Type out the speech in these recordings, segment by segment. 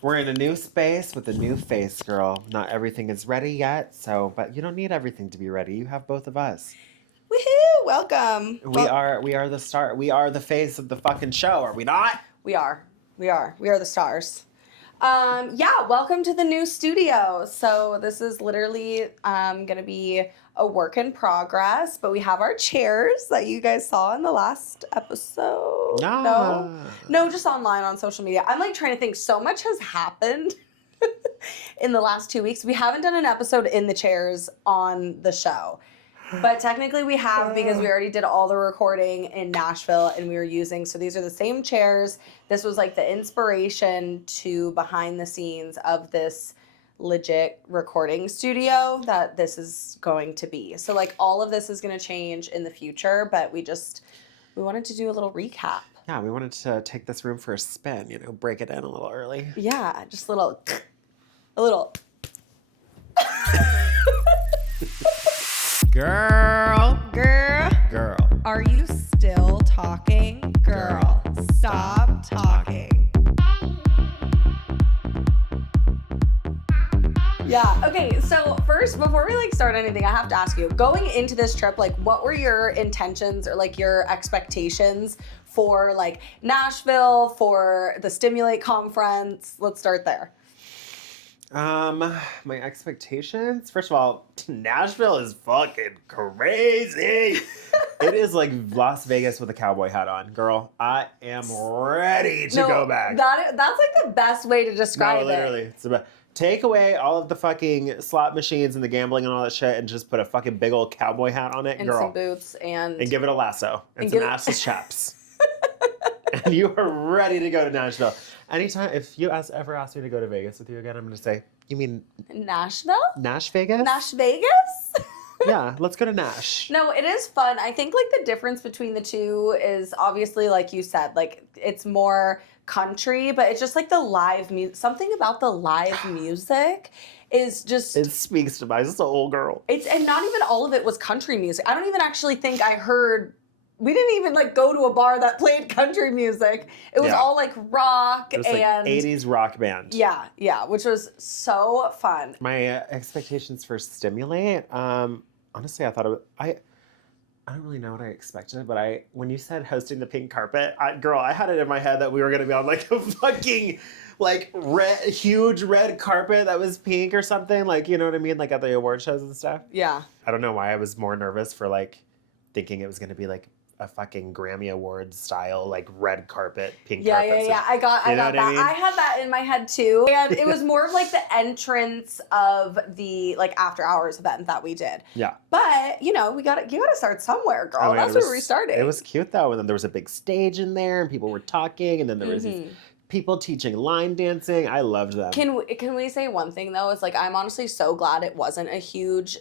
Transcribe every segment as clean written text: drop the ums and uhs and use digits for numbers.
We're in a new space with a new face, girl. Not everything is ready yet, but you don't need everything to be ready. You have both of us. Woohoo! Welcome. We are the star. We are the face of the fucking show, are we not? We are the stars. Welcome to the new studio. So this is literally gonna be a work in progress, but we have our chairs that you guys saw in the last episode. No, just online on social media. I'm like trying to think. So much has happened in the last 2 weeks. We haven't done an episode in the chairs on the show. But technically we have, because we already did all the recording in Nashville and we were using, so these are the same chairs. This was like the inspiration to behind the scenes of this legit recording studio that this is going to be. So like all of this is going to change in the future, but we wanted to do a little recap. Yeah, we wanted to take this room for a spin, break it in a little early. Yeah, just a little. Girl. Are you still talking? Girl, stop talking. Yeah, okay, so first, before we start anything, I have to ask you, going into this trip, what were your intentions or your expectations for Nashville, for the Stimulate conference? Let's start there. My expectations? First of all, Nashville is fucking crazy. It is like Las Vegas with a cowboy hat on, girl. I am ready to go back. That's the best way to describe literally, it. It's about take away all of the fucking slot machines and the gambling and all that shit and just put a fucking big old cowboy hat on it, and girl. Some boots and give it a lasso and some assless chaps. And you are ready to go to Nashville. Anytime, if you ever ask me to go to Vegas with you again, I'm going to say, you mean Nashville? Nash Vegas? Nash Vegas? Yeah, let's go to Nash. No, it is fun. I think the difference between the two is obviously, like you said, it's more country, but it's just the live music. Something about the live music is just... It speaks to my soul, girl. And not even all of it was country music. I don't even actually think I heard... We didn't even go to a bar that played country music. It was all rock it was and 80s rock band. Yeah, which was so fun. My expectations for Stimulate, honestly, I thought it was, I don't really know what I expected, but when you said hosting the pink carpet, I had it in my head that we were going to be on a fucking huge red carpet that was pink or something, you know what I mean, at the award shows and stuff. Yeah. I don't know why I was more nervous for thinking it was going to be a fucking Grammy Awards style, red carpet, pink carpet. Yeah. I got that. I mean? I had that in my head too. And it was more of the entrance of the after hours event that we did. Yeah. But, you gotta start somewhere, girl. That's where we started. It was cute though. And then there was a big stage in there and people were talking and then there was these people teaching line dancing. I loved them. Can we say one thing though? It's I'm honestly so glad it wasn't a huge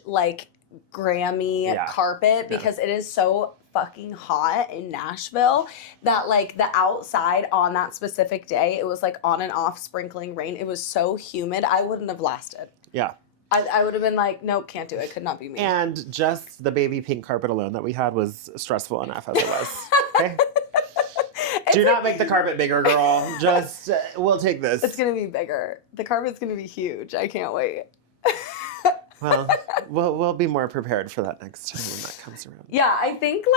Grammy carpet because it is so fucking hot in Nashville that the outside on that specific day, it was on and off sprinkling rain. It was so humid. I wouldn't have lasted. Yeah. I would have been nope, can't do it. Could not be me. And just the baby pink carpet alone that we had was stressful enough as it was. Okay? Do not make the carpet bigger, girl. Just, we'll take this. It's going to be bigger. The carpet's going to be huge. I can't wait. Well, we'll be more prepared for that next time when that comes around. Yeah, I think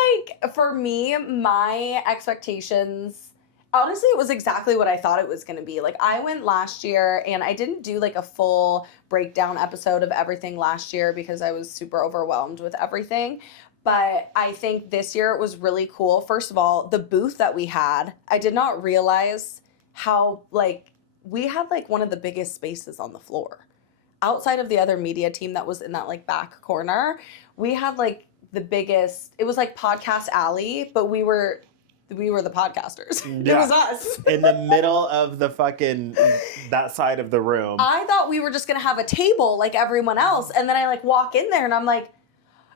for me, my expectations, honestly, it was exactly what I thought it was going to be. I went last year and I didn't do a full breakdown episode of everything last year because I was super overwhelmed with everything. But I think this year it was really cool. First of all, the booth that we had, I did not realize how we had one of the biggest spaces on the floor. Outside of the other media team that was in that back corner, we had the biggest, it was podcast alley, but we were the podcasters. Yeah. It was us. In the middle of the fucking, that side of the room. I thought we were just going to have a table like everyone else. And then I walk in there and I'm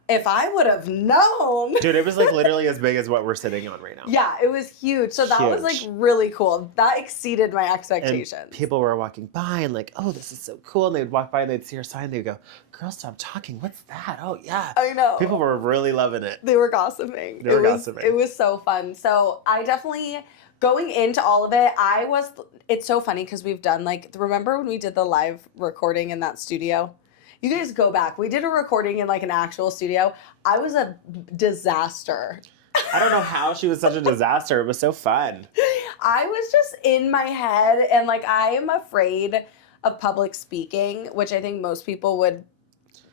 if I would have known. Dude, it was literally as big as what we're sitting on right now. Yeah, it was huge. So that was really cool. That exceeded my expectations. And people were walking by and oh, this is so cool. And they'd walk by and they'd see our sign. They'd go, girl, stop talking. What's that? Oh, yeah. I know. People were really loving it. They were gossiping. It was so fun. So I definitely going into all of it, it's so funny because we've done like, remember when we did the live recording in that studio? You guys go back. We did a recording in like an actual studio. I was a disaster. I don't know how she was such a disaster. It was so fun. I was just in my head, and like I am afraid of public speaking, which I think most people would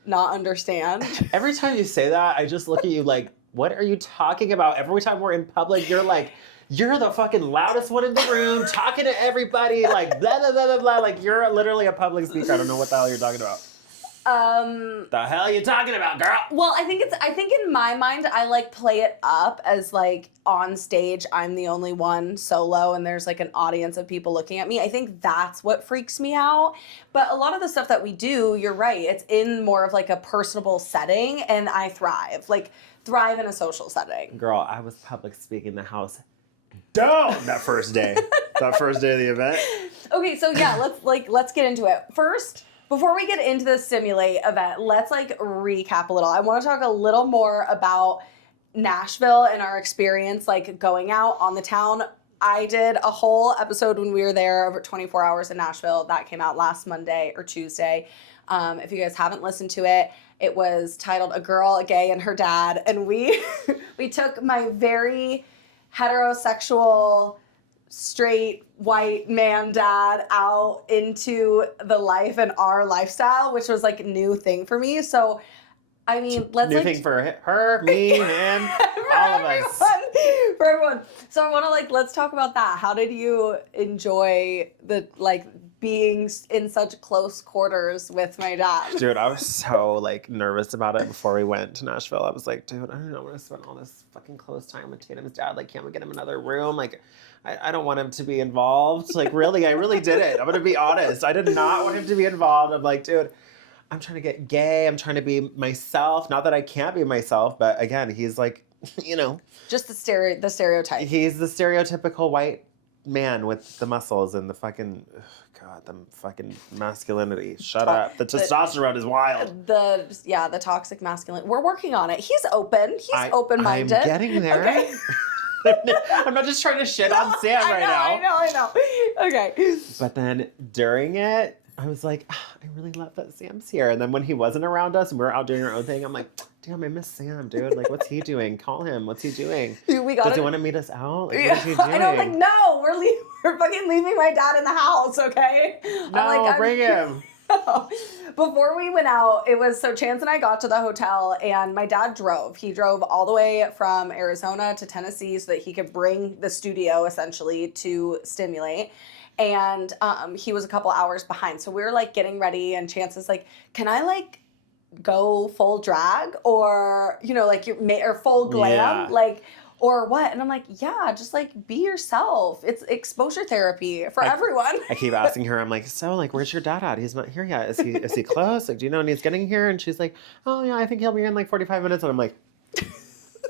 not understand. Every time you say that, I just look at you like, what are you talking about? Every time we're in public, you're like, you're the fucking loudest one in the room, talking to everybody, like blah, blah, blah, blah, blah. Like you're literally a public speaker. I don't know what the hell you're talking about. The hell are you talking about, girl? Well, I think in my mind, I like play it up as like on stage, I'm the only one solo and there's like an audience of people looking at me. I think that's what freaks me out. But a lot of the stuff that we do, you're right, it's in more of like a personable setting, and I thrive in a social setting. Girl, I was public speaking the house down that first day. That first day of the event. Okay, so yeah, let's get into it. First, before we get into the Stimulate event, let's like recap a little. I want to talk a little more about Nashville and our experience like going out on the town. I did a whole episode when we were there, over 24 hours in Nashville. That came out last Monday or Tuesday. If you guys haven't listened to it, it was titled A Girl, a Gay, and Her Dad. And we took my very heterosexual, straight, white man dad out into the life and our lifestyle, which was like a new thing for me. So, I mean, let's new thing for her, me, him, all of us. For everyone. So I want to like, let's talk about that. How did you enjoy the like being in such close quarters with my dad? Dude, I was so like nervous about it before we went to Nashville. I was like, dude, I don't know, I'm gonna spend all this fucking close time with Tatum's dad. Like, can't we get him another room? Like, I don't want him to be involved. Like, really, I really did it. I'm gonna be honest. I did not want him to be involved. I'm like, dude, I'm trying to get gay. I'm trying to be myself. Not that I can't be myself, but again, he's like, you know, just the stereotype. He's the stereotypical white man with the muscles and the fucking, God, the fucking masculinity. Shut up. The testosterone is wild. The toxic masculinity. We're working on it. He's open. He's open-minded. I'm getting there. Okay. I'm not just trying to shit on Sam right now. I know. Okay. But then during it, I was like, I really love that Sam's here. And then when he wasn't around us and we were out doing our own thing, I'm like, damn, I miss Sam, dude. Like, what's he doing? Call him. What's he doing? Does he want to meet us out? Like, what is he doing? I know, like, no, we're fucking leaving my dad in the house, okay? No, bring him. Before we went out, so Chance and I got to the hotel, and my dad drove. He drove all the way from Arizona to Tennessee so that he could bring the studio, essentially, to Stimulate. And he was a couple hours behind. So we were, like, getting ready, and Chance is like, can I, like, go full drag? Or, you know, like, or full glam? Yeah. Like, or what? And I'm like, yeah, just like be yourself. It's exposure therapy for everyone. I keep asking her, I'm like, so like, where's your dad at? He's not here yet. Is he close? Like, do you know when he's getting here? And she's like, oh yeah, I think he'll be in like 45 minutes. And I'm like,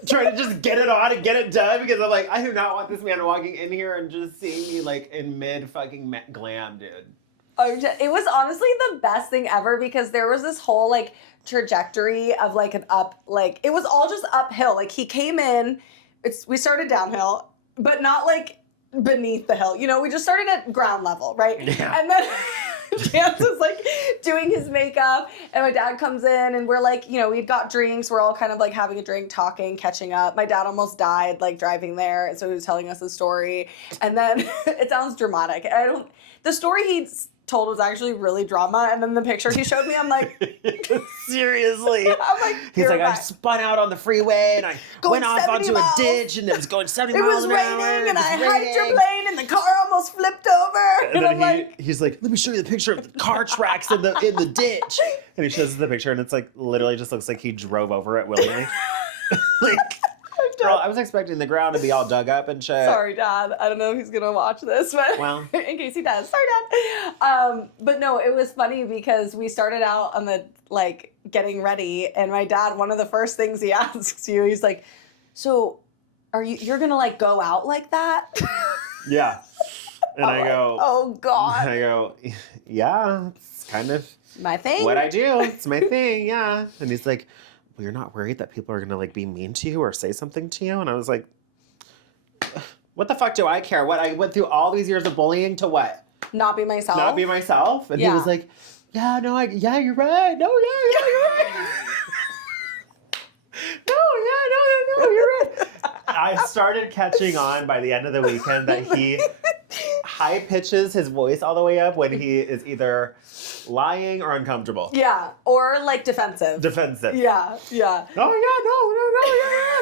trying to just get it on and get it done because I'm like, I do not want this man walking in here and just seeing me like in mid fucking glam, dude. It was honestly the best thing ever because there was this whole like trajectory of like an up, like it was all just uphill. Like he came in. We started downhill, but not like beneath the hill. You know, we just started at ground level, right? Yeah. And then Chance is like doing his makeup, and my dad comes in, and we're like, you know, we've got drinks. We're all kind of like having a drink, talking, catching up. My dad almost died like driving there, and so he was telling us the story. And then it sounds dramatic. The story he told was actually really drama, and then the picture he showed me, I'm like, seriously. I'm like, he's like, I spun out on the freeway and I went off onto a ditch and it was going 70 miles an hour. It was raining and I hydroplaned and the car almost flipped over. And then he's like, let me show you the picture of the car tracks in the ditch. And he shows us the picture and it's like literally just looks like he drove over it willingly. Like, girl, I was expecting the ground to be all dug up and shit. Sorry, Dad. I don't know if he's going to watch this, but well, in case he does. Sorry, Dad. But no, it was funny because we started out on the, like, getting ready, and my dad, one of the first things he asks you, he's like, so you're going to, like, go out like that? Yeah. And I go, oh, God. I go, yeah, it's kind of my thing. What I do. It's my thing, yeah. And he's like, well, you're not worried that people are going to like be mean to you or say something to you? And I was like, What the fuck do I care? What I went through all these years of bullying to what? Not be myself. Not be myself? And he was like, yeah, no, yeah, you're right. No, yeah, you're right. No, you're right. I started catching on by the end of the weekend that he high pitches his voice all the way up when he is either lying or uncomfortable. Yeah, or like defensive. Yeah. Oh, yeah, no,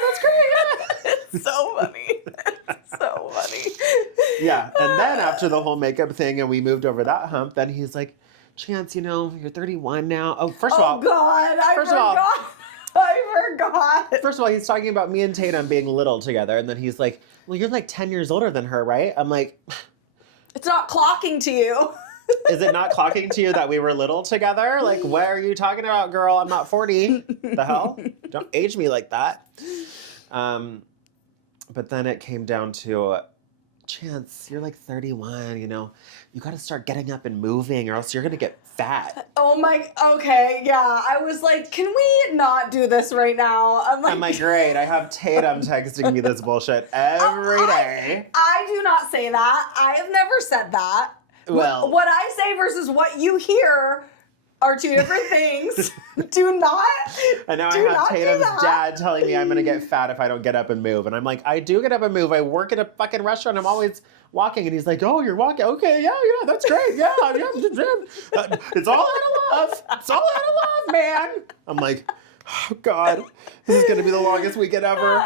that's great, yeah. It's so funny. It's so funny. Yeah, and then after the whole makeup thing and we moved over that hump, then he's like, Chance, you know, you're 31 now. Oh, first of all. Oh, God, I forgot. First of all, he's talking about me and Tatum being little together, and then he's like, well, you're like 10 years older than her, right? I'm like... It's not clocking to you. Is it not clocking to you that we were little together? Like, what are you talking about, girl? I'm not 40. The hell? Don't age me like that. But then it came down to, Chance, you're like 31, you know. You got to start getting up and moving or else you're going to get fat. Oh my, okay, yeah. I was like, can we not do this right now? I'm like, great. I have Tatum texting me this bullshit every day. I do not say that. I have never said that. Well, what I say versus what you hear are two different things. Do not. And now I have Tatum's dad telling me I'm going to get fat if I don't get up and move. And I'm like, I do get up and move. I work at a fucking restaurant. I'm always walking. And he's like, oh, you're walking. Okay, yeah, that's great. Yeah. It's all out of love. It's all out of love, man. I'm like, oh, God, this is going to be the longest weekend ever.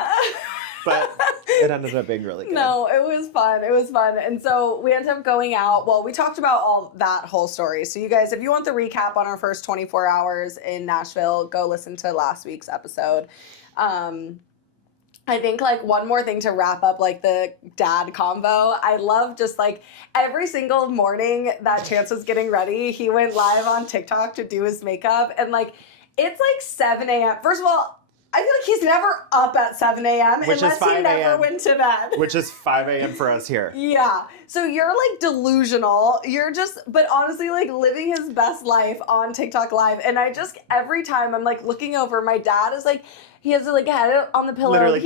But it ended up being really good. No, it was fun. It was fun. And so we ended up going out. Well, we talked about all that whole story. So you guys, if you want the recap on our first 24 hours in Nashville, go listen to last week's episode. I think like one more thing to wrap up like the dad convo. I love just like every single morning that Chance was getting ready, he went live on TikTok to do his makeup. And like, it's like 7 a.m. First of all, I feel like he's never up at 7 a.m. unless he never went to bed. Which is 5 a.m. for us here. Yeah. So you're like delusional. You're just, but honestly, like living his best life on TikTok Live. And I just, every time I'm like looking over, my dad is like, he has like head on the pillow. Literally.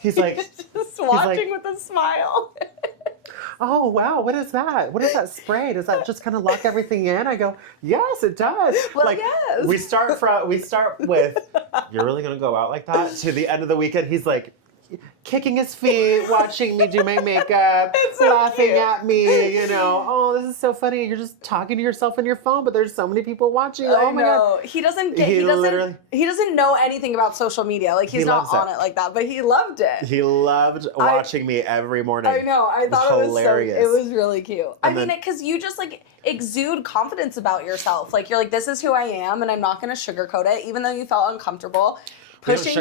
He's like just watching with a smile. Oh, wow, what is that? What is that spray? Does that just kind of lock everything in? I go, yes, it does. Well, like, yes. We start with, you're really going to go out like that? To the end of the weekend, he's like, kicking his feet, watching me do my makeup, so laughing cute. at me, you know. Oh, this is so funny. You're just talking to yourself on your phone, but there's so many people watching. Oh my God. He doesn't know anything about social media. Like he's not on it like that, but he loved it. He loved watching me every morning. I know. I thought it was hilarious. It was really cute. And I mean, because you just like exude confidence about yourself. Like you're like, this is who I am, and I'm not going to sugarcoat it, even though you felt uncomfortable. Pushing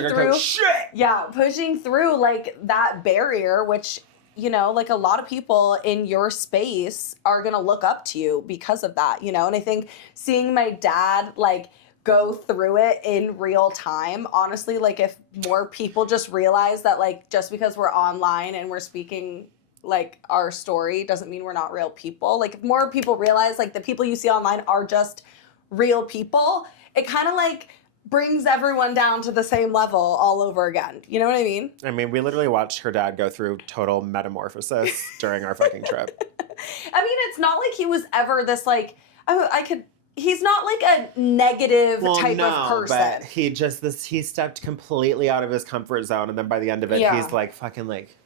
through like that barrier, which, you know, like a lot of people in your space are going to look up to you because of that, you know? And I think seeing my dad like go through it in real time, honestly, like if more people just realize that like just because we're online and we're speaking like our story doesn't mean we're not real people. Like if more people realize like the people you see online are just real people, it kind of like brings everyone down to the same level all over again. You know what I mean? I mean, we literally watched her dad go through total metamorphosis during our fucking trip. I mean, it's not like he was ever this like, he's not like a negative type of person. But he stepped completely out of his comfort zone. And then by the end of it, he's like fucking like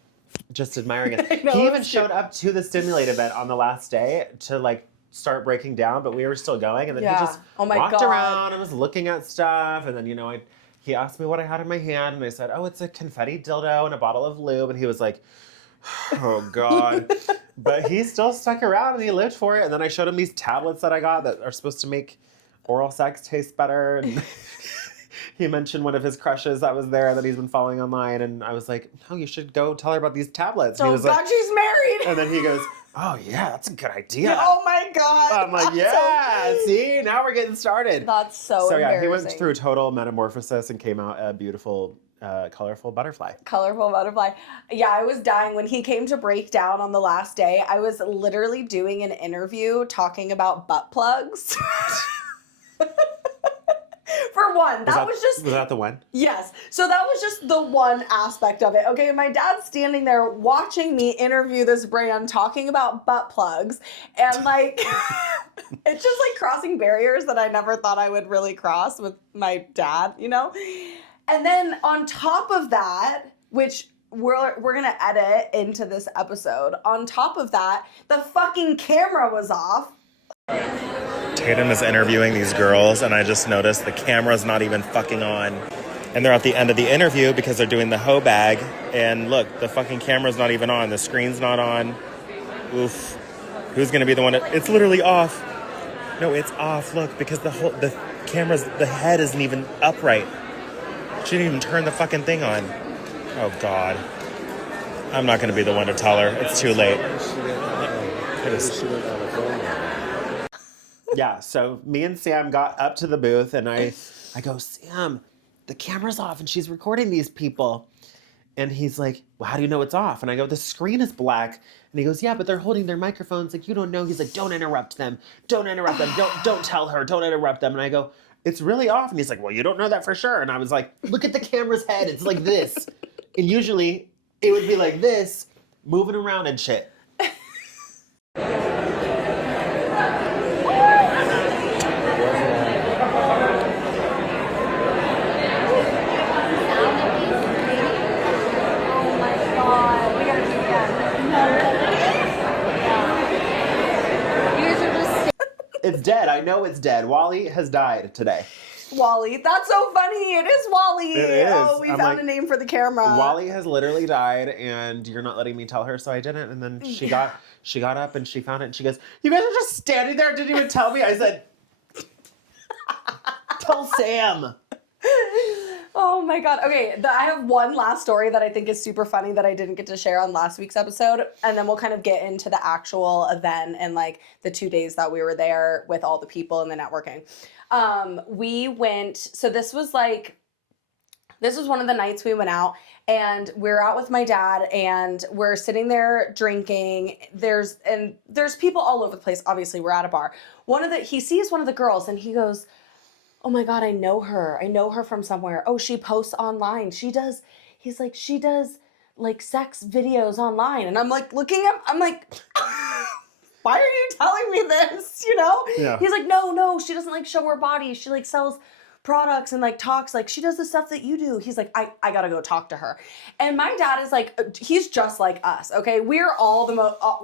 just admiring it. He even showed up to the Stimulate event on the last day to like start breaking down, but we were still going, and then he just walked around and was looking at stuff, and then, you know, he asked me what I had in my hand, and I said, oh, it's a confetti dildo and a bottle of lube, and he was like, oh, God. But he still stuck around, and he lived for it, and then I showed him these tablets that I got that are supposed to make oral sex taste better, and he mentioned one of his crushes that was there that he's been following online, and I was like, no, you should go tell her about these tablets. And oh, God, she's married! And then he goes, oh, yeah, that's a good idea. Oh, my God. I'm like, yeah, see, now we're getting started. That's so embarrassing. Yeah, he went through total metamorphosis and came out a beautiful, colorful butterfly. Colorful butterfly. Yeah, I was dying. When he came to break down on the last day, I was literally doing an interview talking about butt plugs. For one. That was just... Was that the one? Yes. So that was just the one aspect of it. Okay, my dad's standing there watching me interview this brand talking about butt plugs. And like, it's just like crossing barriers that I never thought I would really cross with my dad, you know? And then on top of that, which we're going to edit into this episode, on top of that, the fucking camera was off. Tatum is interviewing these girls, and I just noticed the camera's not even fucking on. And they're at the end of the interview because they're doing the hoe bag. And look, the fucking camera's not even on. The screen's not on. Oof. Who's going to be the one it's literally off. No, it's off. Look, because the camera's, the head isn't even upright. She didn't even turn the fucking thing on. Oh, God. I'm not going to be the one to tell her. It's too late. Yeah, so me and Sam got up to the booth, and I go, Sam, the camera's off, and she's recording these people. And he's like, well, how do you know it's off? And I go, the screen is black. And he goes, yeah, but they're holding their microphones. Like, you don't know. He's like, don't interrupt them. Don't interrupt them. Don't tell her. Don't interrupt them. And I go, it's really off. And he's like, well, you don't know that for sure. And I was like, look at the camera's head. It's like this. And usually it would be like this, moving around and shit. It's dead. I know it's dead. Wally has died today. Wally. That's so funny. It is Wally. It is. Oh, we found a name for the camera. Wally has literally died, and you're not letting me tell her, so I didn't. And then she got up and she found it, and she goes, you guys are just standing there, didn't even tell me. I said, tell Sam. Oh my God. Okay, I have one last story that I think is super funny that I didn't get to share on last week's episode. And then we'll kind of get into the actual event and like the 2 days that we were there with all the people and the networking. We went, so this was one of the nights we went out, and we're out with my dad, and we're sitting there drinking. There's people all over the place. Obviously, we're at a bar. He sees one of the girls, and he goes, oh my God, I know her. I know her from somewhere. Oh, she posts online. She does like sex videos online. And I'm like looking up, I'm like, why are you telling me this? You know? Yeah. He's like, no, she doesn't like show her body. She like sells products and like talks, like she does the stuff that you do. He's like, I gotta go talk to her. And my dad is like, he's just like us, okay? We're all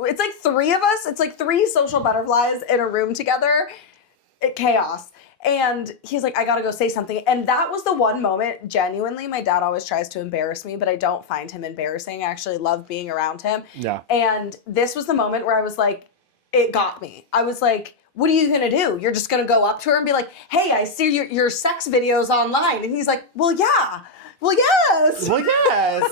it's like three of us. It's like three social butterflies in a room together. Chaos. And he's like, I gotta go say something. And that was the one moment, genuinely, my dad always tries to embarrass me, but I don't find him embarrassing. I actually love being around him. Yeah. And this was the moment where I was like, it got me. I was like, what are you gonna do? You're just gonna go up to her and be like, hey, I see your sex videos online. And he's like, well, yeah. Well, yes. Well, yes.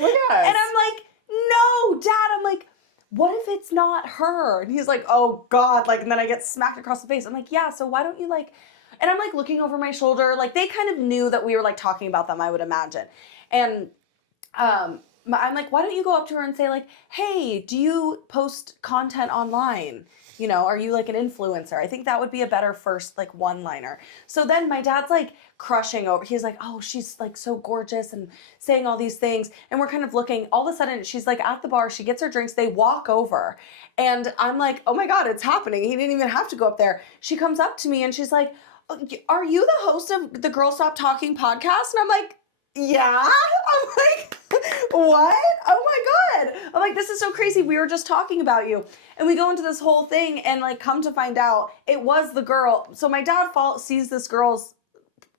Well, yes. And I'm like, no, Dad. I'm like, what if it's not her? And he's like, oh God, like, and then I get smacked across the face. I'm like, yeah, so why don't you like, and I'm like looking over my shoulder, like they kind of knew that we were like talking about them, I would imagine. And I'm like, why don't you go up to her and say like, hey, do you post content online? You know, are you like an influencer? I think that would be a better first like one-liner. So then my dad's like crushing over. He's like, oh, she's like so gorgeous and saying all these things. And we're kind of looking. All of a sudden, she's like at the bar. She gets her drinks. They walk over. And I'm like, oh my God, it's happening. He didn't even have to go up there. She comes up to me and she's like, are you the host of the Girl Stop Talking podcast? And I'm like, yeah. I'm like, what? Oh my God. I'm like, this is so crazy. We were just talking about you. And we go into this whole thing and like come to find out it was the girl. So my dad sees this girl's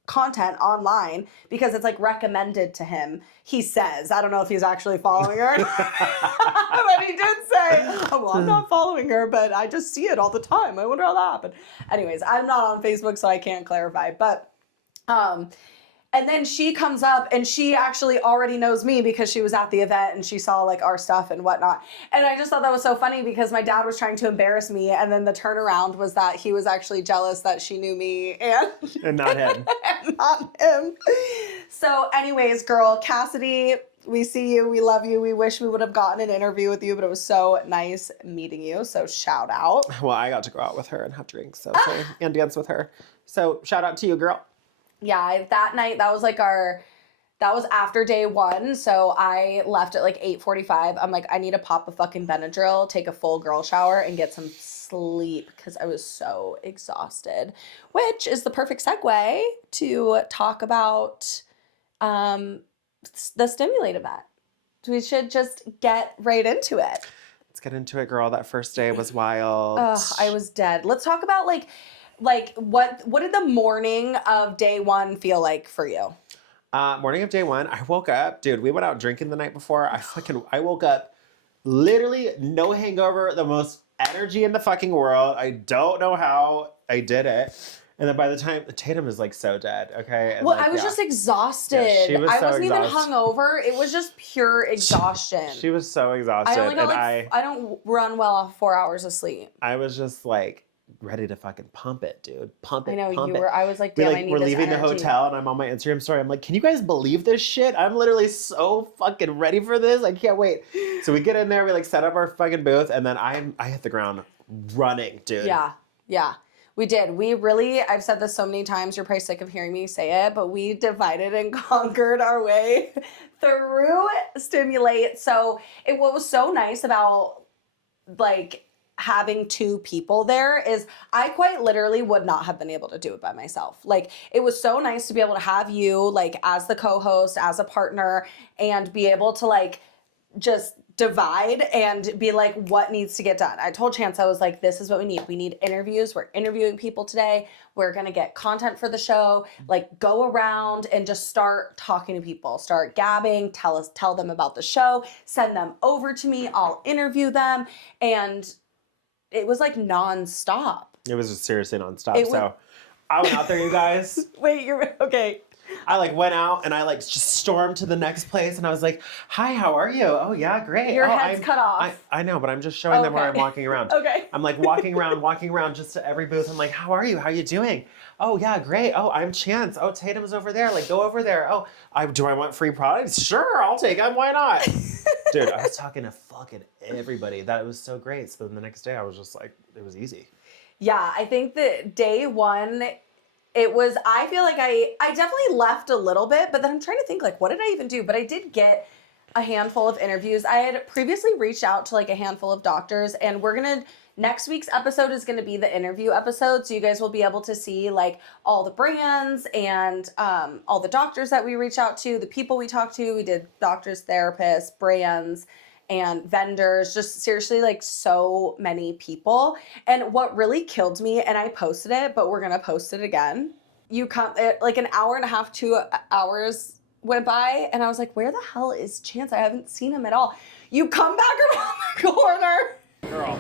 content online because it's like recommended to him. He says, I don't know if he's actually following her. But he did say, oh, well, I'm not following her, but I just see it all the time. I wonder how that happened. Anyways, I'm not on Facebook, so I can't clarify. But, and then she comes up and she actually already knows me because she was at the event and she saw like our stuff and whatnot. And I just thought that was so funny because my dad was trying to embarrass me. And then the turnaround was that he was actually jealous that she knew me and not him. and not him. So anyways, girl, Cassidy, we see you. We love you. We wish we would have gotten an interview with you, but it was so nice meeting you. So shout out. Well, I got to go out with her and have drinks and dance with her. So shout out to you, girl. Yeah, that night, that was after day one, so I left at like 8:45. I'm like, I need to pop a fucking Benadryl, take a full girl shower, and get some sleep because I was so exhausted. Which is the perfect segue to talk about the Stimulate event. We should just get right into it. Let's get into it, girl. That first day was wild. Ugh, I was dead. Let's talk about like what did the morning of day one feel like for you? Morning of day one, I woke up, dude. We went out drinking the night before. I woke up, literally no hangover, the most energy in the fucking world. I don't know how I did it. And then by the time Tatum is like so dead, okay. And well, like, I was just exhausted. Yeah, she was I so wasn't even exhausted. hungover. It was just pure exhaustion. She was so exhausted, I only got and I don't run well off 4 hours of sleep. I was just like ready to fucking pump it, dude. Pump it. I know pump you it. were. I was like, damn, I need we're this leaving the energy. hotel, and I'm on my Instagram story. I'm like, can you guys believe this shit? I'm literally so fucking ready for this. I can't wait. So we get in there, we like set up our fucking booth, and then I hit the ground running, dude. Yeah. We did. I've said this so many times, you're probably sick of hearing me say it, but we divided and conquered our way through Stimulate. So what was so nice about like having two people there is I quite literally would not have been able to do it by myself. Like it was so nice to be able to have you like as the co-host, as a partner, and be able to like just divide and be like, what needs to get done? I told Chance, I was like, this is what we need. We need interviews. We're interviewing people today. We're going to get content for the show, like go around and just start talking to people, start gabbing, tell them about the show, send them over to me. I'll interview them. And it was like nonstop. It was just seriously nonstop. So I went out there, you guys. Wait, you're okay. I like went out and I like just stormed to the next place and I was like, hi, how are you? Oh yeah, great. Your head's cut off. I know, but I'm just showing them where I'm walking around. Okay. I'm like walking around just to every booth. I'm like, how are you? How you doing? Oh yeah, great. Oh, I'm Chance. Oh, Tatum's over there. Like go over there. Oh, do I want free products? Sure, I'll take them. Why not? Dude, I was talking to fucking everybody. That was so great. So then the next day I was just like, it was easy. Yeah, I think that day one, I feel like I definitely left a little bit, but then I'm trying to think, like, what did I even do? But I did get a handful of interviews. I had previously reached out to, like, a handful of doctors, and next week's episode is going to be the interview episode, so you guys will be able to see, like, all the brands and all the doctors that we reach out to, the people we talked to. We did doctors, therapists, brands, and vendors, just seriously like so many people. And what really killed me, and I posted it, but we're gonna post it again. Like an hour and a half, 2 hours went by, and I was like, where the hell is Chance? I haven't seen him at all. You come back around the corner. Girl,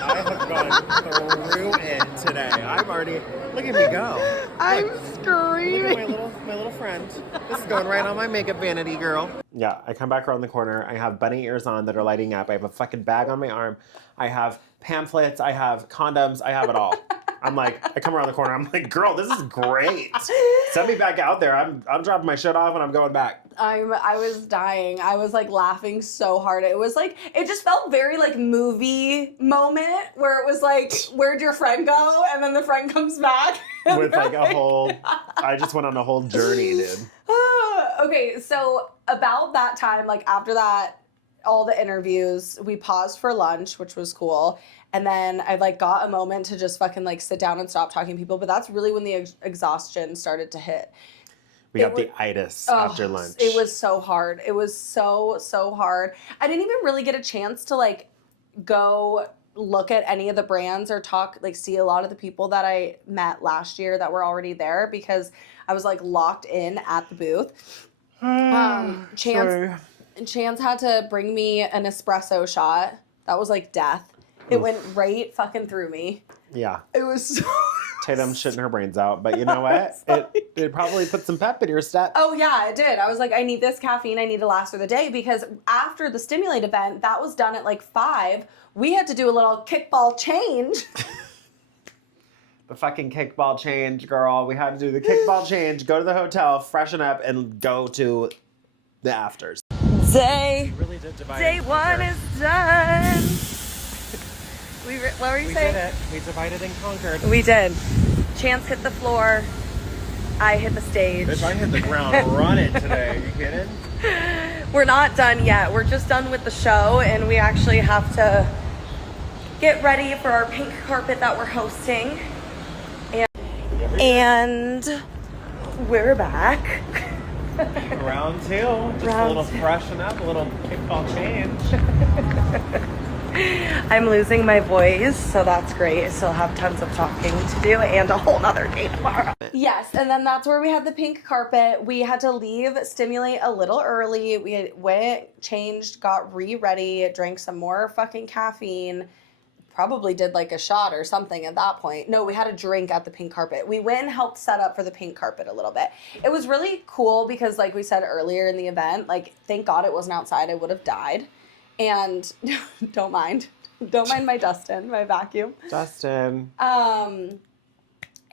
I have gone through it today. I'm already, look at me go. I'm screaming. Look at my little friend. This is going right on my makeup vanity, girl. Yeah, I come back around the corner. I have bunny ears on that are lighting up. I have a fucking bag on my arm. I have pamphlets. I have condoms. I have it all. I'm like, I come around the corner. I'm like, girl, this is great. Send me back out there. I'm dropping my shit off and I'm going back. I was dying. I was like laughing so hard. It was like, it just felt very like movie moment where it was like, where'd your friend go? And then the friend comes back. With like a whole, I just went on a whole journey, dude. Okay, so about that time, like after that, all the interviews, we paused for lunch, which was cool. And then I like got a moment to just fucking like sit down and stop talking to people. But that's really when the exhaustion started to hit. We got the itis after lunch. It was so hard. It was so hard. I didn't even really get a chance to like go look at any of the brands or see a lot of the people that I met last year that were already there because I was like locked in at the booth. Chance had to bring me an espresso shot. That was like death. It went right fucking through me. Yeah. It was so... Tatum shitting her brains out, but you know what? It probably put some pep in your step. Oh yeah, it did. I was like, I need this caffeine. I need to last through the day because after the Stimulate event, that was done at like 5. We had to do a little kickball change. The fucking kickball change, girl. We had to do the kickball change, go to the hotel, freshen up, and go to the afters. Day Day 1 is done. What were you saying? We did it. We divided and conquered. We did. Chance hit the floor. I hit the stage. Bitch, I hit the ground running today. You kidding? We're not done yet. We're just done with the show, and we actually have to get ready for our pink carpet that we're hosting. And we're back. Round two. Just a little freshen up, a little kickball change. I'm losing my voice, so that's great. I still have tons of talking to do and a whole nother day tomorrow. Yes, and then that's where we had the pink carpet. We had to leave Stimulate a little early. We went, changed, got ready, drank some more fucking caffeine. Probably did like a shot or something at that point. No, we had a drink at the pink carpet. We went and helped set up for the pink carpet a little bit. It was really cool because like we said earlier in the event, like thank God it wasn't outside. I would have died. And don't mind my Dustin, my vacuum. Dustin.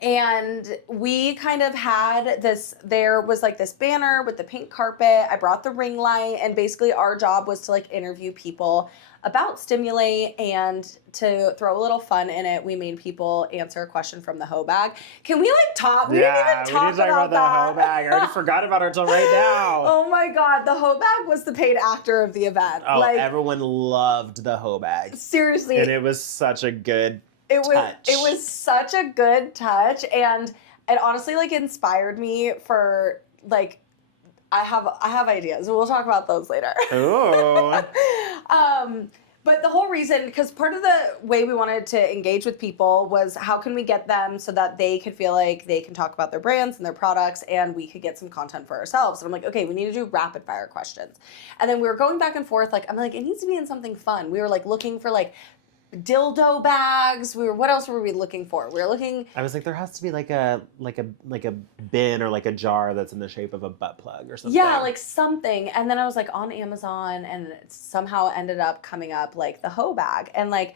And we kind of had this, there was like this banner with the pink carpet. I brought the ring light, and basically our job was to like interview people about Stimulate and to throw a little fun in it. We made people answer a question from the hoe bag. Can we like talk? We didn't even talk about the hoe bag. I already forgot about her till right now. Oh my God. The hoe bag was the paid actor of the event. Oh, like, everyone loved the hoe bag. Seriously. And it was such a good touch. It was such a good touch, and it honestly like inspired me for like I have ideas. We'll talk about those later. Ooh. But the whole reason, because part of the way we wanted to engage with people was how can we get them so that they could feel like they can talk about their brands and their products, and we could get some content for ourselves. And I'm like, okay, we need to do rapid fire questions. And then we were going back and forth, like, I'm like, it needs to be in something fun. We were like looking for like dildo bags. What else were we looking for? We were looking. I was like, there has to be like a bin or like a jar that's in the shape of a butt plug or something. Yeah, like something. And then I was like on Amazon, and it somehow ended up coming up like the hoe bag. And like,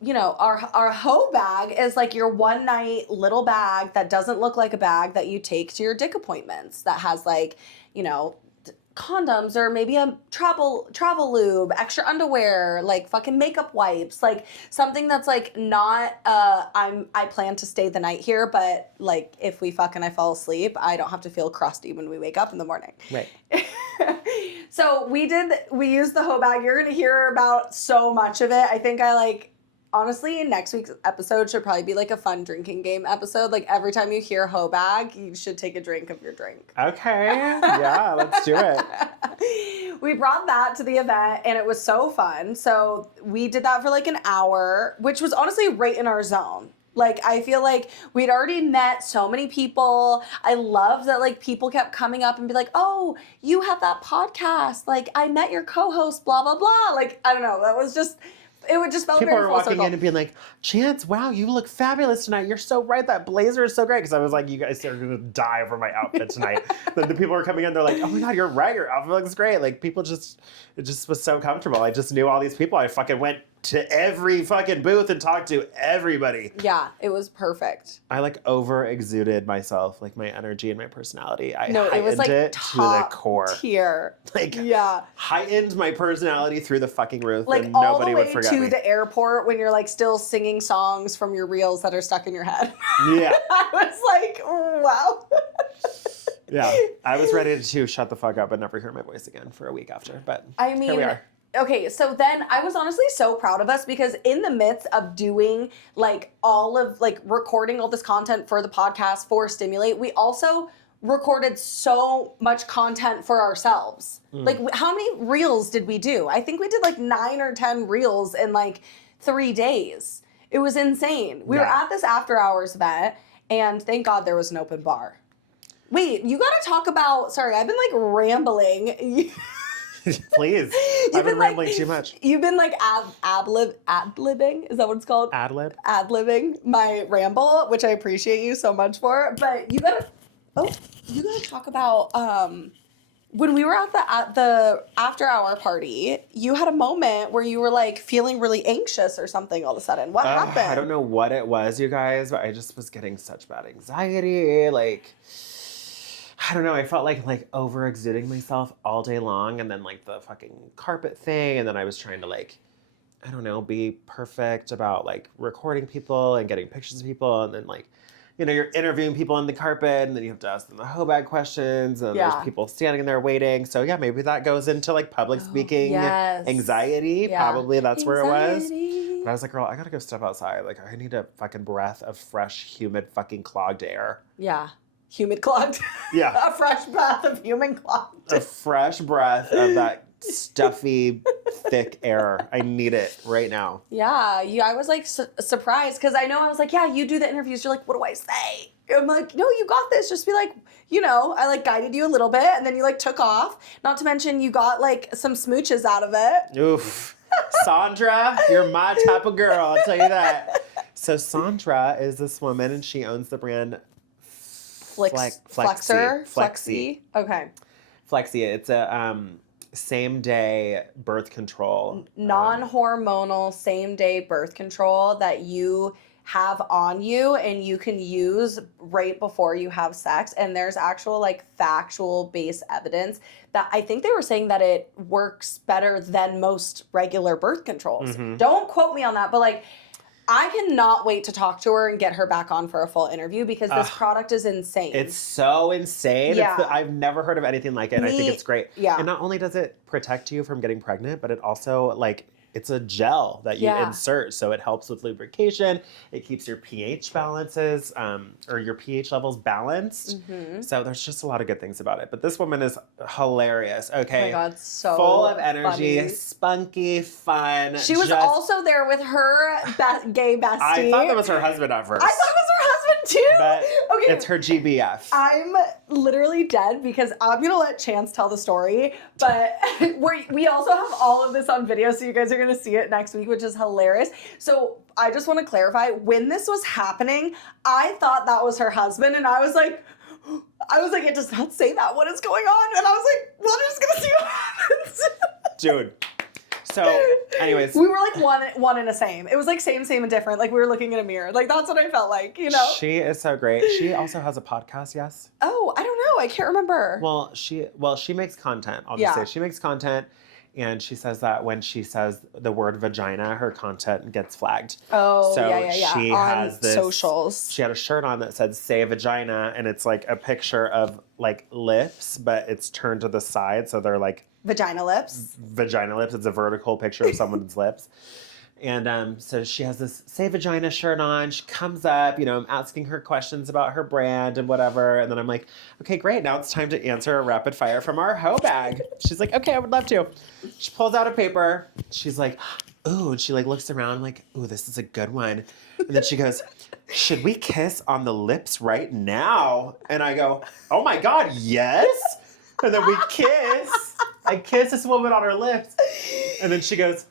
you know, our hoe bag is like your one night little bag that doesn't look like a bag that you take to your dick appointments, that has like, you know, condoms or maybe a travel lube, extra underwear, like fucking makeup wipes, like something that's like not I plan to stay the night here, but like if we fuck and I fall asleep, I don't have to feel crusty when we wake up in the morning. Right. So we used the hoe bag. You're gonna hear about so much of it. I think honestly, next week's episode should probably be like a fun drinking game episode. Like every time you hear hoe bag, you should take a drink of your drink. Okay. Yeah, let's do it. We brought that to the event, and it was so fun. So we did that for like an hour, which was honestly right in our zone. Like, I feel like we'd already met so many people. I love that, like, people kept coming up and be like, oh, you have that podcast. Like, I met your co-host, blah, blah, blah. Like, I don't know. That was just... It would just felt People very were full walking circle. in and being like, Chance, wow, you look fabulous tonight. You're so right. That blazer is so great. Because I was like, you guys are going to die over my outfit tonight. Then the people were coming in. They're like, oh my God, you're right. Your outfit looks great. Like people it just was so comfortable. I just knew all these people. I fucking went to every fucking booth and talked to everybody. Yeah, it was perfect. I like over exuded myself, like my energy and my personality. It was like it top to the core. Tier. Like, yeah, heightened my personality through the fucking roof, like and all nobody the way would forget to me. the airport when you're like still singing songs from your reels that are stuck in your head. Yeah, I was like, wow. yeah, I was ready to shut the fuck up and never hear my voice again for a week after. But I mean, here we are. Okay, so then I was honestly so proud of us because in the midst of doing like all of like recording all this content for the podcast for Stimulate, we also recorded so much content for ourselves. Like how many reels did we do? I think we did like 9 or 10 reels in like 3 days. It was insane. We were at this after hours event, and thank God there was an open bar. Wait, you gotta talk about, sorry, I've been like rambling. Please. I've been rambling too much. You've been like ad-libbing? Is that what it's called? Ad-lib? Ad-libbing my ramble, which I appreciate you so much for. But you gotta talk about when we were at the after hour party, you had a moment where you were like feeling really anxious or something all of a sudden. What happened? I don't know what it was, you guys, but I just was getting such bad anxiety. Like, I don't know. I felt like over exuding myself all day long, and then like the fucking carpet thing, and then I was trying to like, I don't know, be perfect about like recording people and getting pictures of people, and then like you know, you're interviewing people on the carpet and then you have to ask them the hoe bag questions and there's people standing in there waiting. So yeah, maybe that goes into like public speaking anxiety. Yeah. Probably that's where it was. But I was like, girl, I gotta go step outside. Like I need a fucking breath of fresh, humid, fucking clogged air. Yeah. Humid clogged. Yeah. A fresh breath of human clogged. A fresh breath of that stuffy, thick air. I need it right now. Yeah, I was like surprised because I was like, yeah, you do the interviews. You're like, what do I say? I'm like, no, you got this. Just be like, you know, I like guided you a little bit and then you like took off. Not to mention you got like some smooches out of it. Oof. Sandra, you're my type of girl, I'll tell you that. So Sandra is this woman and she owns the brand Flexi. Okay. Flexi. It's a same day birth control. Non-hormonal same day birth control that you have on you and you can use right before you have sex. And there's actual like factual based evidence that I think they were saying that it works better than most regular birth controls. Mm-hmm. Don't quote me on that, but like I cannot wait to talk to her and get her back on for a full interview because this product is insane. It's so insane. Yeah. I've never heard of anything like it. And I think it's great. Yeah. And not only does it protect you from getting pregnant, but it also like it's a gel that you insert. So it helps with lubrication. It keeps your pH balances or your pH levels balanced. Mm-hmm. So there's just a lot of good things about it. But this woman is hilarious. Okay. Oh my God, so full of energy, funny. Spunky, fun. She was also there with her gay bestie. I thought that was her husband at first. I thought it was her husband too. But okay. It's her GBF. I'm literally dead because I'm going to let Chance tell the story. But we also have all of this on video, so you guys are going to see it next week, which is hilarious. So I just want to clarify, when this was happening, I thought that was her husband, and I was like, it does not say that. What is going on? And I was like, well, I'm just going to see what happens. Dude. So, anyways. We were like one and the same. It was like same and different. Like we were looking in a mirror. Like that's what I felt like, you know? She is so great. She also has a podcast, yes? Oh, I don't know. I can't remember. Well, she makes content. I'll just say she makes content. And she says that when she says the word vagina, her content gets flagged. Oh, so yeah. She on has this socials. She had a shirt on that said "Say Vagina," and it's like a picture of like lips, but it's turned to the side, so they're like vagina lips. Vagina lips. It's a vertical picture of someone's lips. And so she has this Say Vagina shirt on. She comes up, you know, I'm asking her questions about her brand and whatever. And then I'm like, okay, great. Now it's time to answer a rapid fire from our hoe bag. She's like, okay, I would love to. She pulls out a paper. She's like, ooh, and she like looks around like, ooh, this is a good one. And then she goes, should we kiss on the lips right now? And I go, oh my God, yes. And then we kiss. I kiss this woman on her lips. And then she goes,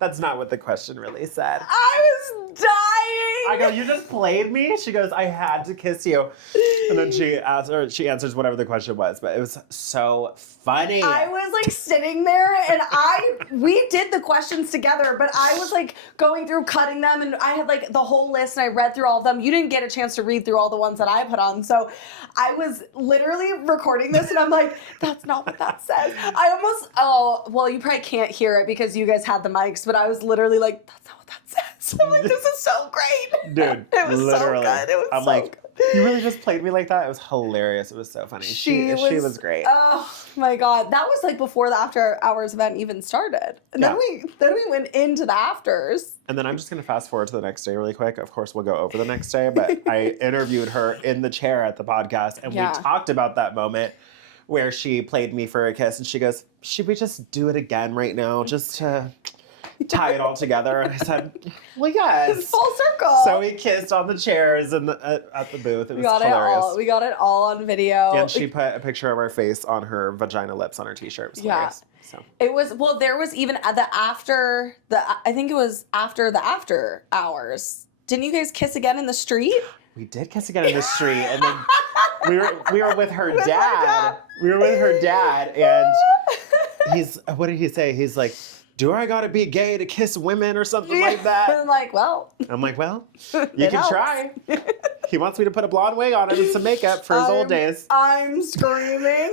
that's not what the question really said. I was dying. I go, you just played me? She goes, I had to kiss you. And then she answers whatever the question was, but it was so funny. I was like sitting there and we did the questions together, but I was like going through cutting them and I had like the whole list and I read through all of them. You didn't get a chance to read through all the ones that I put on. So I was literally recording this and I'm like, that's not what that says. Well, you probably can't hear it because you guys had the mics, but I was literally like, that's not what that says. I'm like, this is so great. Dude, it was literally. so good. It was I'm so like, good. You really just played me like that? It was hilarious. It was so funny. She was great. Oh my God. That was like before the after hours event even started. And then we went into the afters. And then I'm just going to fast forward to the next day really quick. Of course, we'll go over the next day, but I interviewed her in the chair at the podcast and we talked about that moment where she played me for a kiss and she goes, should we just do it again right now just to tie it all together? And I said, well, yes. Full circle. So we kissed on the chairs and at the booth. It was hilarious. We got it all on video. And she put a picture of our face on her vagina lips on her t-shirt. It was hilarious. So. It was, well, there was even I think it was after the after hours. Didn't you guys kiss again in the street? We did kiss again in the street, and then we were with her dad. We were with her dad, and what did he say? He's like, do I gotta be gay to kiss women or something like that? I'm like, well, you can try. He wants me to put a blonde wig on him and some makeup for his old days. I'm screaming.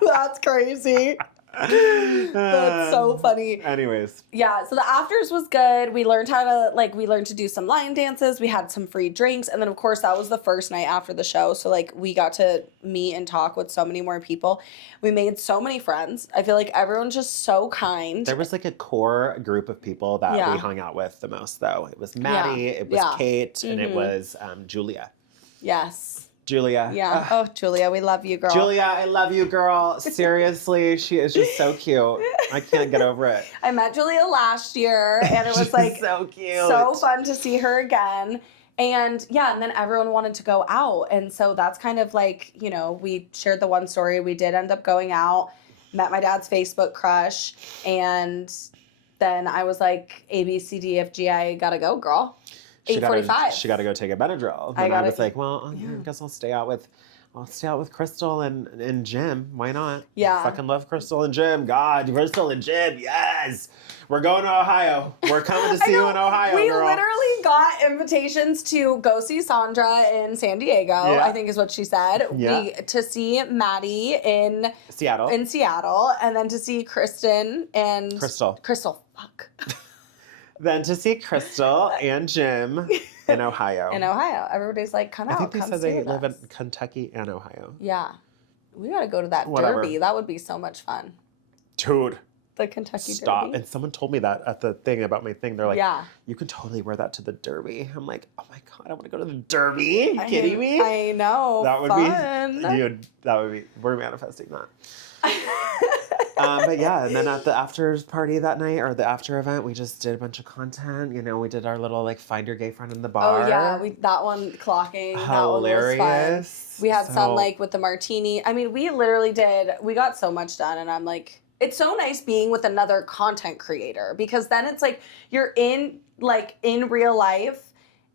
That's crazy. That's so funny. Anyways. Yeah, so the afters was good. We learned to do some line dances. We had some free drinks. And then, of course, that was the first night after the show. So, like, we got to meet and talk with so many more people. We made so many friends. I feel like everyone's just so kind. There was, like, a core group of people that we hung out with the most, though. It was Maddie, it was Kate, and it was Julia. Yes. Julia. Yeah. Oh, Julia, we love you, girl. Julia, I love you, girl. Seriously, she is just so cute. I can't get over it. I met Julia last year, and it was like so cute. So fun to see her again. And yeah, and then everyone wanted to go out. And so that's kind of like, you know, we shared the one story. We did end up going out, met my dad's Facebook crush, and then I was like, A, B, C, D, F, G, I gotta go, girl. 8:45. She got to go take a Benadryl. And I was like, well, I guess I'll stay out with Crystal and Jim. Why not? Yeah. I fucking love Crystal and Jim. God, Crystal and Jim. Yes. We're going to Ohio. We're coming to see you in Ohio, we girl. literally got invitations to go see Sandra in San Diego, I think is what she said. Yeah. To see Maddie in Seattle. And then to see Kristen and Crystal. Fuck. Then to see Crystal and Jim in Ohio. In Ohio. Everybody's like, come out. I think they come said stay they with live us. in Kentucky and Ohio. Yeah. We got to go to that derby. That would be so much fun. Dude. The Kentucky Stop. Derby. And someone told me that at the thing about my thing. They're like, yeah. You can totally wear that to the derby. I'm like, oh my God, I want to go to the derby. Are you kidding me? I know. That would fun. be, dude, we're manifesting that. But yeah, and then at the after party that night, or the after event, we just did a bunch of content. You know, we did our little like find your gay friend in the bar. Oh yeah, that one clocking. Hilarious. That one was fun. We had So- some like with the martini. I mean, we got so much done, and I'm like, it's so nice being with another content creator, because then it's like you're in real life.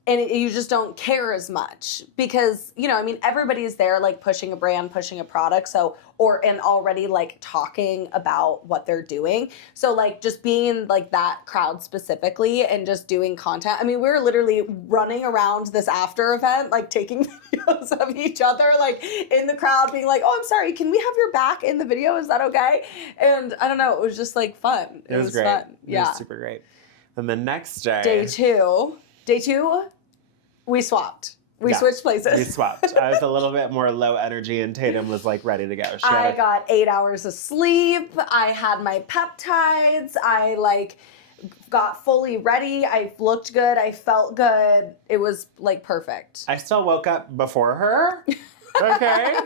And you just don't care as much because, you know, I mean, everybody's there like pushing a brand, pushing a product. And already like talking about what they're doing. So like just being in like that crowd specifically and just doing content. I mean, we were literally running around this after event, like taking videos of each other, like in the crowd being like, oh, I'm sorry, can we have your back in the video? Is that okay? And I don't know, it was just like fun. It was great. Fun. Yeah. It was super great. And the next day. Day two, we swapped. We switched places. We swapped. I was a little bit more low energy, and Tatum was like ready to go. I got 8 hours of sleep. I had my peptides. I like got fully ready. I looked good. I felt good. It was like perfect. I still woke up before her. Okay.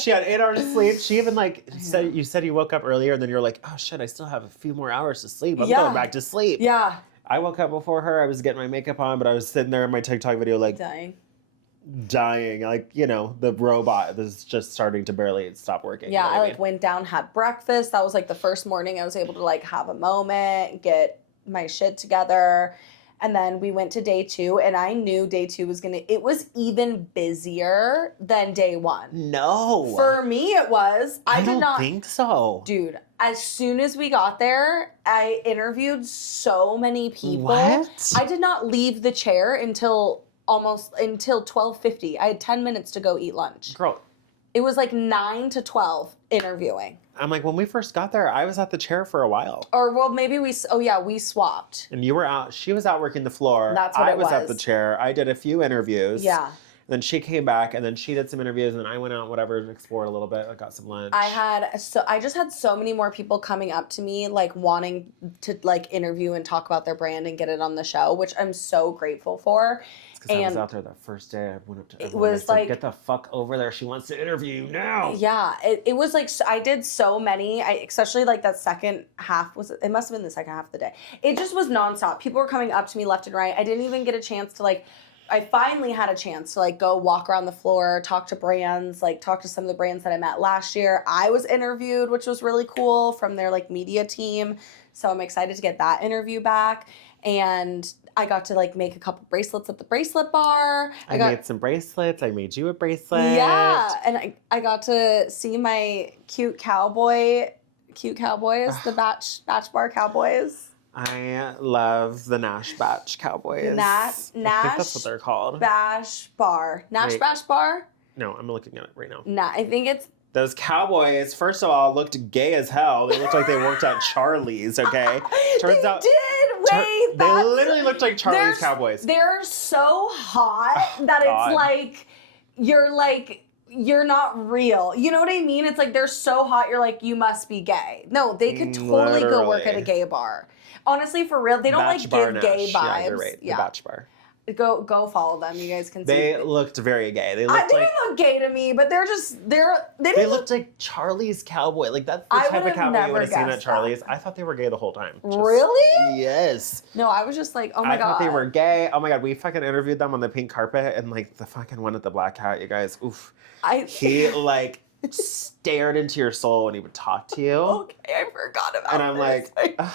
She had 8 hours of sleep. She even said, you said you woke up earlier, and then you're like, oh shit, I still have a few more hours to sleep. I'm going back to sleep. Yeah. I woke up before her. I was getting my makeup on, but I was sitting there in my TikTok video like dying. Like, you know, the robot was just starting to barely stop working. Yeah, you know I went down, had breakfast. That was like the first morning I was able to like have a moment, get my shit together. And then we went to day two, and I knew day two it was even busier than day one. No. For me, it was. I did not think so. Dude, as soon as we got there, I interviewed so many people. What? I did not leave the chair until 12:50. I had 10 minutes to go eat lunch. Girl. It was like 9 to 12 interviewing. I'm like, when we first got there, I was at the chair for a while. Or, well, maybe we swapped. And you were out, she was out working the floor. That's what I was at the chair. I did a few interviews. Yeah. Then she came back, and then she did some interviews, and then I went out, whatever, explored a little bit. I got some lunch. I just had so many more people coming up to me, like wanting to like interview and talk about their brand and get it on the show, which I'm so grateful for. It's because I was out there the first day. I went up to everyone. It was I said, like, get the fuck over there. She wants to interview you now. Yeah, it was like, I did so many, especially like that second half, it must have been the second half of the day. It just was nonstop. People were coming up to me left and right. I didn't even get a chance to like, I finally had a chance to like go walk around the floor, talk to brands, like talk to some of the brands that I met last year. I was interviewed, which was really cool, from their like media team. So I'm excited to get that interview back. And I got to like make a couple bracelets at the bracelet bar. I made some bracelets. I made you a bracelet. Yeah. And I got to see my cute cowboys, the Bach Bar cowboys. I love the Nash Batch Cowboys. I think that's what they're called. Bach Bar. Nash Bach Bar? No, I'm looking at it right now. Nah, I think it's Those cowboys, first of all, looked gay as hell. They looked like they worked at Charlie's, okay? Turns they out did. Wait, they literally looked like Charlie's Cowboys. They're so hot that God. it's like you're not real. You know what I mean? It's like they're so hot. You're like, you must be gay. No, they could totally go work at a gay bar. Honestly, for real, they don't Bach like Bar give gay Nash. vibes. Yeah, you're right. The Bach Bar. Go follow them. You guys can see. They looked very gay. They They looked like didn't look gay to me, but they they looked like Charlie's Cowboy. Like that's the I type of would've cowboy you never would have seen at guessed Charlie's. that. I thought they were gay the whole time. Really? Yes. No, I was just like, oh my God. I thought they were gay. Oh my God, we fucking interviewed them on the pink carpet and like the fucking one at the black hat, you guys. Oof. He like stared into your soul when he would talk to you. Okay, I forgot about And I'm this. like, ugh.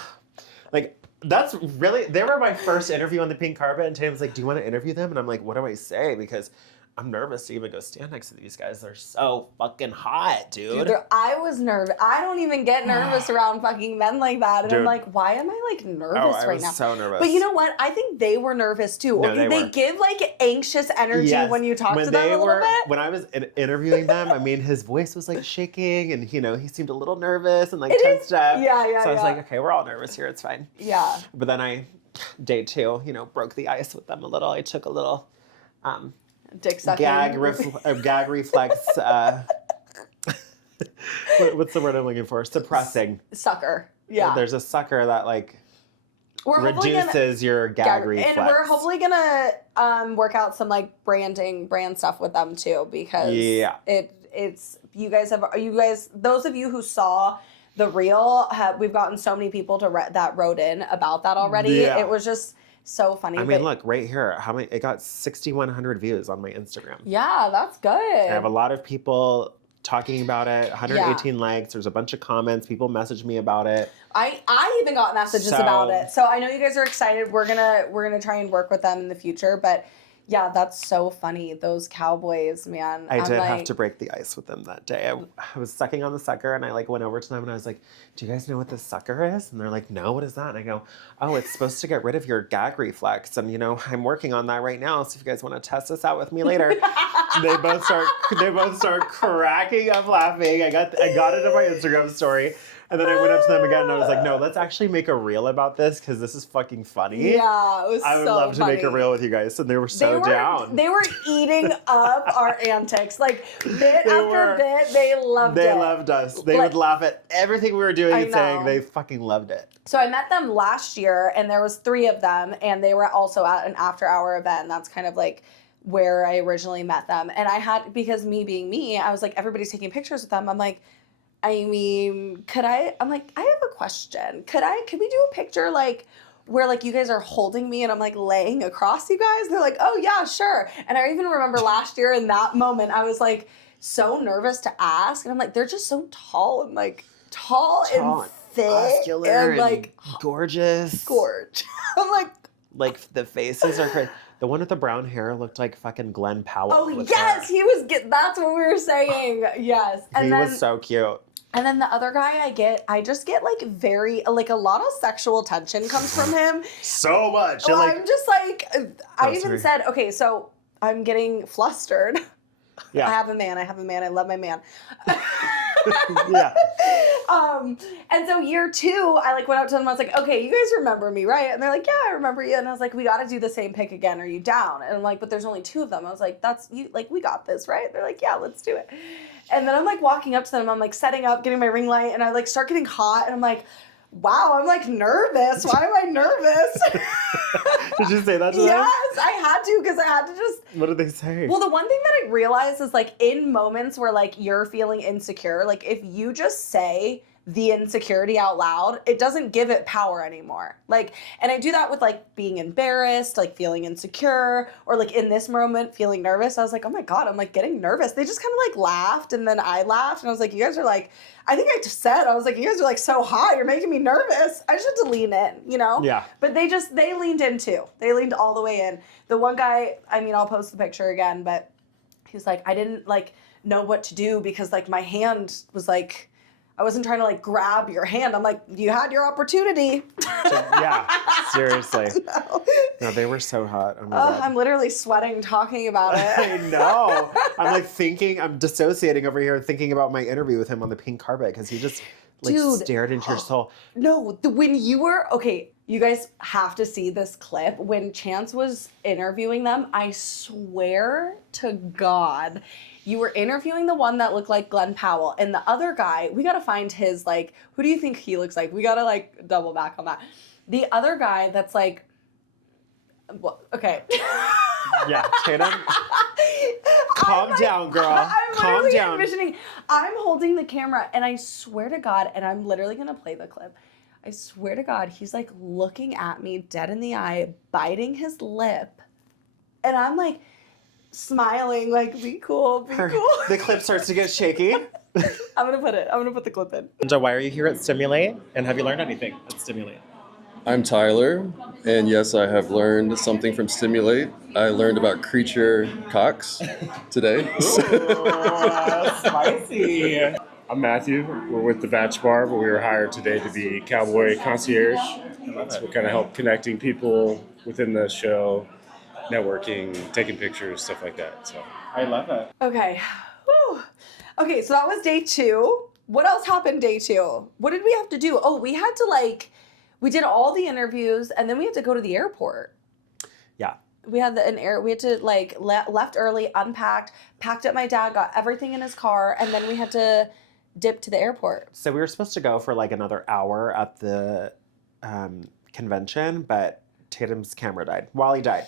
Like that's really, they were my first interview on the pink carpet, and Tatum's like, do you want to interview them? And I'm like, what do I say? Because I'm nervous to even go stand next to these guys. They're so fucking hot, dude. I was nervous. I don't even get nervous around fucking men like that. And Dude. I'm like, why am I like nervous I right was now? so nervous. But you know what? I think they were nervous too. No, Okay, they were. give like anxious energy Yes. when you talk When to them they a little were, bit. When I was interviewing them, I mean, his voice was like shaking, and you know, he seemed a little nervous and like It is- tensed up. yeah, So I was yeah. like, okay, we're all nervous here. It's fine. Yeah. But then day 2, you know, broke the ice with them a little. I took a little Dick sucking. gag reflex. What's the word I'm looking for? Suppressing. Sucker. Yeah. There's a sucker that like We're hopefully gonna- reduces your gag reflex. And we're hopefully gonna work out some like brand stuff with them too, because Yeah. it's you guys those of you who saw the reel we've gotten so many people that wrote in about that already. Yeah. It was just so funny. I mean, look right here. How many? It got 6,100 views on my Instagram. Yeah, that's good. I have a lot of people talking about it. 118 likes. There's a bunch of comments. People messaged me about it. I even got messages about it. So I know you guys are excited. We're gonna try and work with them in the future. But yeah, that's so funny. Those cowboys, man. I did have to break the ice with them that day. I was sucking on the sucker, and I like went over to them and I was like, "Do you guys know what this sucker is?" And they're like, "No, what is that?" And I go, "Oh, it's supposed to get rid of your gag reflex, and you know, I'm working on that right now. So if you guys want to test this out with me later." They both start cracking up laughing. I got it in my Instagram story. And then I went up to them again and I was like, no, let's actually make a reel about this because this is fucking funny. Yeah, it was so I would love to funny. make a reel with you guys. And they were so down. They were eating up our antics. Like, bit after bit, they loved it. They loved us. They would laugh at everything we were doing and saying. They fucking loved it. So I met them last year, and there was 3 of them, and they were also at an after-hour event. That's kind of like where I originally met them. And because me being me, I was like, everybody's taking pictures with them. I'm like, I mean, I'm like, I have a question. Could we do a picture like where like you guys are holding me and I'm like laying across you guys? And they're like, oh yeah, sure. And I even remember last year in that moment, I was like so nervous to ask. And I'm like, they're just so tall and and thick muscular and like gorgeous. Gorge. I'm like the faces are crazy. The one with the brown hair looked like fucking Glenn Powell. oh yes, he was. That's what we were saying. Yes, and he then, was so cute. And then the other guy I just get like a lot of sexual tension comes from him. So much. Well, I'm just like, I even said, okay, so I'm getting flustered. Yeah. I have a man. I love my man. Yeah. And so year 2, I like went up to them. I was like, okay, you guys remember me, right? And they're like, yeah, I remember you. And I was like, we got to do the same pic again. Are you down? And I'm like, but there's only 2 of them. I was like, that's you. Like, we got this, right? They're like, yeah, let's do it. And then I'm like walking up to them. I'm like setting up, getting my ring light, and I like start getting hot. And I'm like, wow, I'm like nervous. Why am I nervous? Did you say that to them? Yes, I had to because I had to just. What did they say? Well, the one thing that I realized is like in moments where like you're feeling insecure, like if you just say the insecurity out loud, it doesn't give it power anymore. Like, and I do that with like being embarrassed, like feeling insecure, or like in this moment feeling nervous. I was like, oh my God, I'm like getting nervous. They just kind of like laughed, and then I laughed, and I was like, you guys are like, I think I just said, I was like, you guys are like so hot, you're making me nervous. I just had to lean in, you know? Yeah. But they leaned in too. They leaned all the way in. The one guy, I mean, I'll post the picture again, but he was like, I didn't like know what to do because like my hand was like, I wasn't trying to like grab your hand. I'm like, you had your opportunity. Yeah, seriously. No. No, they were so hot. Oh my God. I'm literally sweating talking about it. I know. I'm dissociating over here thinking about my interview with him on the pink carpet because he just like Dude. stared into your soul. No, when you were, okay, you guys have to see this clip. When Chance was interviewing them, I swear to God, you were interviewing the one that looked like Glenn Powell. And the other guy, we got to find his, like, who do you think he looks like? We got to, like, double back on that. The other guy that's like, well, okay. Yeah, Tatum. Calm down, girl. I'm Calm literally down. envisioning, I'm holding the camera, and I swear to God, and I'm literally going to play the clip. I swear to God, he's like looking at me dead in the eye, biting his lip. And I'm like smiling, like, be cool, be cool. The clip starts to get shaky. I'm going to put the clip in. So why are you here at Stimulate? And have you learned anything at Stimulate? I'm Tyler, and yes, I have learned something from Stimulate. I learned about creature cocks today. Spicy. I'm Matthew. We're with the Bach Bar, but we were hired today to be cowboy concierge. So we kind of help connecting people within the show, networking, taking pictures, stuff like that. So I love it. Okay. Whew. Okay, so that was day 2. What else happened day 2? What did we have to do? Oh, we had to we did all the interviews, and then we had to go to the airport. Yeah. We had we had to left early, unpacked, packed up my dad, got everything in his car, and then we had to dip to the airport. So we were supposed to go for like another hour at the convention, but Tatum's camera died. Wally died.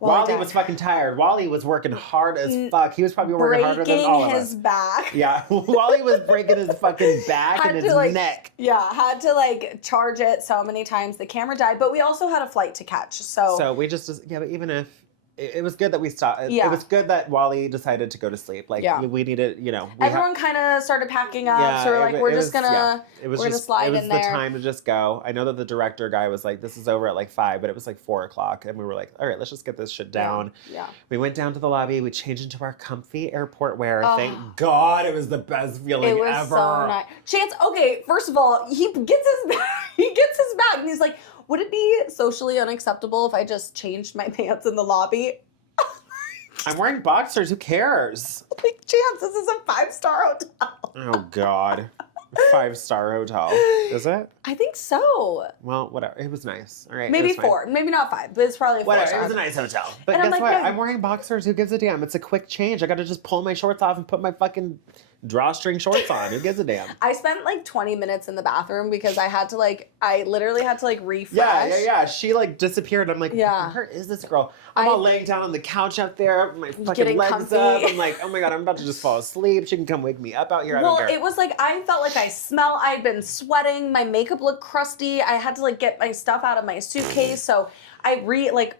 Wally was fucking tired. Wally was working hard as fuck. He was probably working harder than all of us. Breaking his back. Yeah, Wally was breaking his fucking back and his neck. Yeah, had to charge it so many times. The camera died, but we also had a flight to catch. So we just but even if it was good that we stopped. Yeah. It was good that Wally decided to go to sleep. We needed, everyone kind of started packing up. So we're just gonna slide in there. It was the time to just go. I know that the director guy was like, "This is over at like 5," but it was like 4 o'clock, and we were like, "All right, let's just get this shit down." Yeah. We went down to the lobby. We changed into our comfy airport wear. Thank God, it was the best feeling ever. It was so nice. Chance. Okay, first of all, he gets his bag. He gets his bag, and he's like, would it be socially unacceptable if I just changed my pants in the lobby? I'm wearing boxers. Who cares? Like, Chance, this is a 5-star hotel. Oh, God. 5-star hotel. Is it? I think so. Well, whatever. It was nice. All right. Maybe 4. Maybe not 5, but it's probably a 4. Whatever. It was a nice hotel. But and guess what? I'm wearing boxers. Who gives a damn? It's a quick change. I got to just pull my shorts off and put my fucking drawstring shorts on. Who gives a damn? I spent 20 minutes in the bathroom because I had to I literally had to refresh. Yeah. She disappeared. I'm like, where is this girl? I'm all laying down on the couch out there, my fucking legs comfy. up. I'm like, oh my God, I'm about to just fall asleep. She can come wake me up out here. I don't care. It was I felt like I had been sweating. My makeup looked crusty. I had to get my stuff out of my suitcase. So I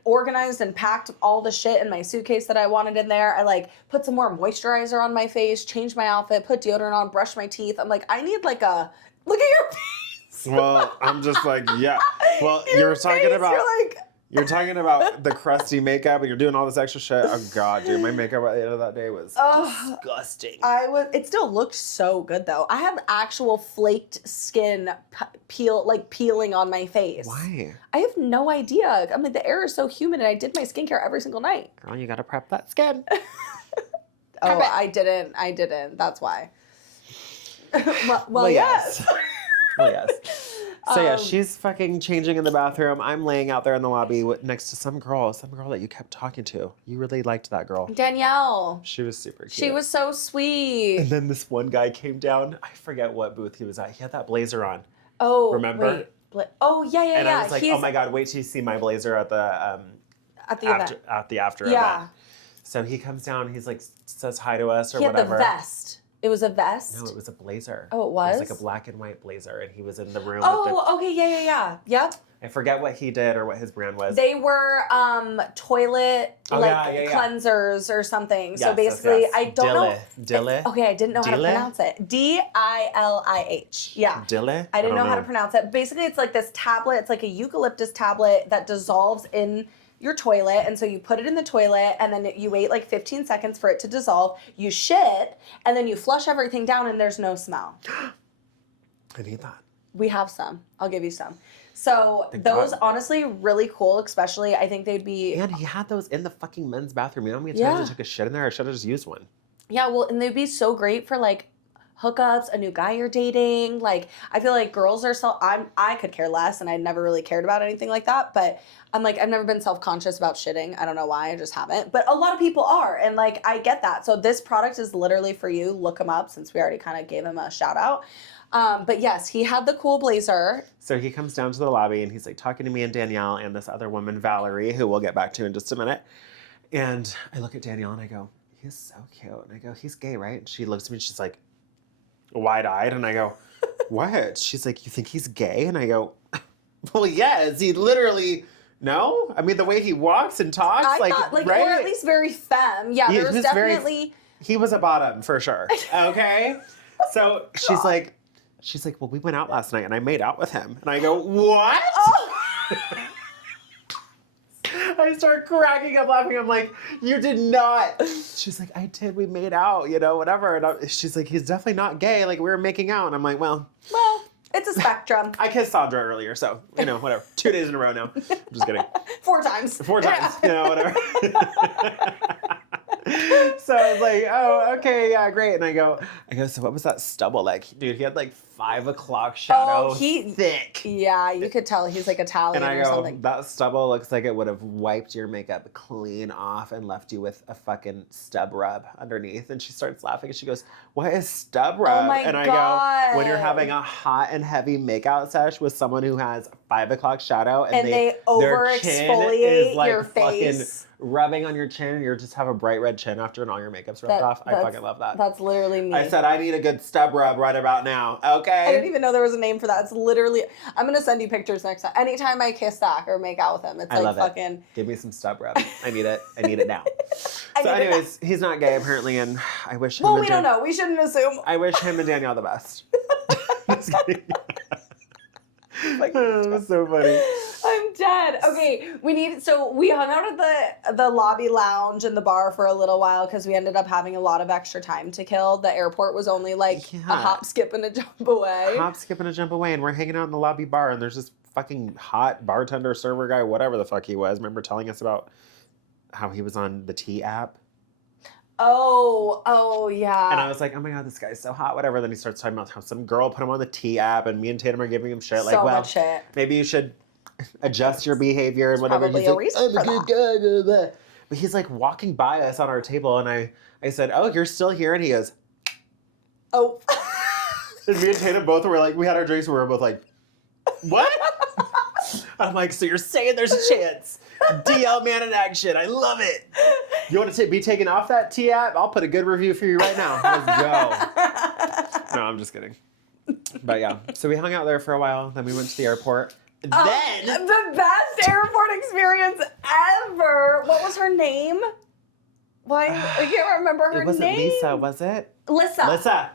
organized and packed all the shit in my suitcase that I wanted in there. I put some more moisturizer on my face, changed my outfit, put deodorant on, brushed my teeth. I'm like, I need look at your face. Well, I'm just yeah. Well, you're talking about you're talking about the crusty makeup and you're doing all this extra shit. Oh God, dude, my makeup at the end of that day was disgusting. It still looked so good though. I have actual flaked skin peeling on my face. Why? I have no idea. I mean, the air is so humid and I did my skincare every single night. Girl, you gotta prep that skin. I didn't. That's why. well, yes. Well, yes. So she's fucking changing in the bathroom. I'm laying out there in the lobby next to some girl that you kept talking to. You really liked that girl. Danielle. She was super cute. She was so sweet. And then this one guy came down. I forget what booth he was at. He had that blazer on. Oh, remember? Wait. Oh, yeah. And I was like, oh my God, wait till you see my blazer at the after event. So he comes down. He's says hi to us or whatever. He had the vest. It was a vest? No, it was a blazer. Oh, it was? It was a black and white blazer, and he was in the room. Okay, yeah. Yep. I forget what he did or what his brand was. They were toilet cleansers or something. Yes, so basically, yes. I don't know. Dille. Okay, I didn't know how to pronounce it. Dilih. Yeah. Dille? I didn't know how to pronounce it. Basically, it's this tablet. It's like a eucalyptus tablet that dissolves in your toilet, and so you put it in the toilet and then you wait 15 seconds for it to dissolve, you shit, and then you flush everything down and there's no smell. I need that. We have some. I'll give you some. So Thank those God. honestly really cool, especially I think they'd be And he had those in the fucking men's bathroom. You know how many times Yeah. I took a shit in there? I should have just used one. yeah, well, and they'd be so great for like hookups, a new guy you're dating. Like I feel like girls are I could care less and I never really cared about anything like that, but I'm like I've never been self-conscious about shitting. I don't know why, I just haven't. But a lot of people are and like I get that. So this product is literally for you. Look him up since we already kind of gave him a shout out. But yes, he had the cool blazer. So he comes down to the lobby and he's like talking to me and Danielle and this other woman, Valerie, who we'll get back to in just a minute. And I look at Danielle and I go, he's so cute. And I go, he's gay, right? And she looks at me and she's like, wide-eyed. And I go, what? She's like, you think he's gay? And I go, well, yes. He literally, no? I mean, the way he walks and talks, I thought, like, right? or at least very femme. Yeah, He there was was very- definitely. He was a bottom for sure. Okay? So she's like, well, we went out last night and I made out with him. And I go, what? Oh. I start cracking up laughing. I'm like, you did not. She's like, I did. We made out, whatever. And she's like, he's definitely not gay. Like, we were making out. And I'm like, well, It's a spectrum. I kissed Sandra earlier. So, whatever. 2 days in a row now. I'm just kidding. 4 times. 4 times, whatever. So I was like, oh, okay, yeah, great. And I go, so what was that stubble like? Dude, he had like 5 o'clock shadow, thick. Yeah, you could tell he's like Italian And I or go, something. that stubble looks like it would have wiped your makeup clean off and left you with a fucking stub rub underneath. And she starts laughing and she goes, what is stub rub? Oh my and I God. go, when you're having a hot and heavy makeout sesh with someone who has 5 o'clock shadow and they their chin over-exfoliate is like your fucking face. rubbing on your chin and you just have a bright red chin after and all your makeup's rubbed off. I fucking love that. That's literally me. I said, I need a good stub rub right about now. Okay? I didn't even know there was a name for that. It's literally, I'm going to send you pictures next time. Anytime I kiss Zach or make out with him, it's I like love fucking. it. Give me some stub rub. I need it. I need it now. I So need it anyways, he's not gay apparently, and I wish him Well, and we don't know. We shouldn't assume. I wish him and Danielle the best. Just kidding. Like, Oh, it was so funny. I'm dead. Okay, we hung out at the lobby lounge and the bar for a little while because we ended up having a lot of extra time to kill. The airport was only like a hop, skip, and a jump away. Hop, skip, and a jump away, and we're hanging out in the lobby bar, and there's this fucking hot bartender, server guy, whatever the fuck he was. Remember telling us about how he was on the T app? Oh, yeah. And I was like, oh my God, this guy's so hot, whatever. Then he starts talking about how some girl put him on the T app, and me and Tatum are giving him shit. Like, so well, much shit. maybe you should adjust your behavior and whatever. Probably He's a like, reason I'm for a good guy, blah, blah. But he's like walking by us on our table, and I said, oh, you're still here? And he goes, Oh. and me and Tatum both were like, we had our drinks, and we were both like, what? I'm like, so you're saying there's a chance? DL man in action. I love it. You want to be taken off that T app? I'll put a good review for you right now. Let's go. No, I'm just kidding. But yeah, so we hung out there for a while. Then we went to the airport. Then The best airport experience ever. What was her name? Why? I can't remember her name. it wasn't Lisa, was it? Lissa,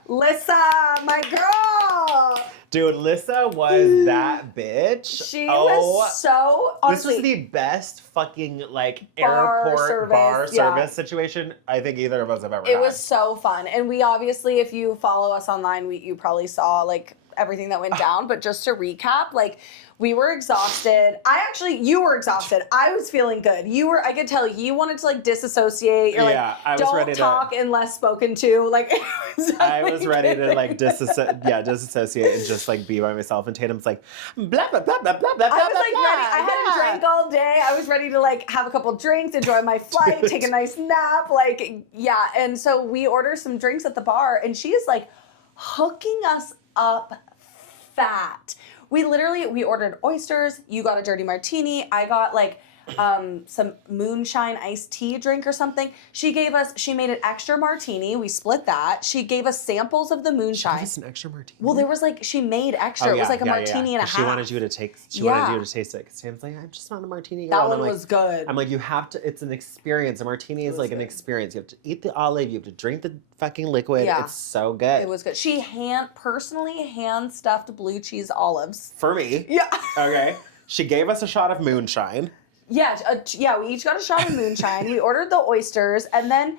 my girl. Dude, Lissa was that bitch. She Oh, was so, This was honestly, the best fucking Bar airport service, bar yeah. service situation I think either of us have ever it had. was so fun. And we obviously, if you follow us online, you probably saw like everything that went down. But just to recap, like we were exhausted. You were exhausted. I was feeling good. I could tell you wanted to like disassociate. You're Yeah, I like, was don't ready to- talk unless spoken to. Like, I was ready to like disassociate and just like be by myself. And Tatum's like, blah, blah, blah, blah, blah, blah, I was like blah, ready. I hadn't yeah. drank all day. I was ready to like have a couple drinks, enjoy my flight, take a nice nap. Like, yeah. And so we order some drinks at the bar, and she is like hooking us up fat. We ordered oysters. You got a dirty martini. I got like some moonshine iced tea drink or something. She made an extra martini. We split that. She gave us samples of the moonshine. Just an extra martini. Well, there was like, she made extra. Oh, It was like a martini and a half. She wanted you to taste. She wanted you to taste it. Because Sam's like, I'm just not a martini girl. That And one I'm like, was good. I'm like, you have to. It's an experience. A martini is like an experience. You have to eat the olive. You have to drink the fucking liquid. Yeah. It's so good. It was good. She personally hand stuffed blue cheese olives. For me. Yeah. Okay. She gave us a shot of moonshine. Yeah, we each got a shot of moonshine. We ordered the oysters, and then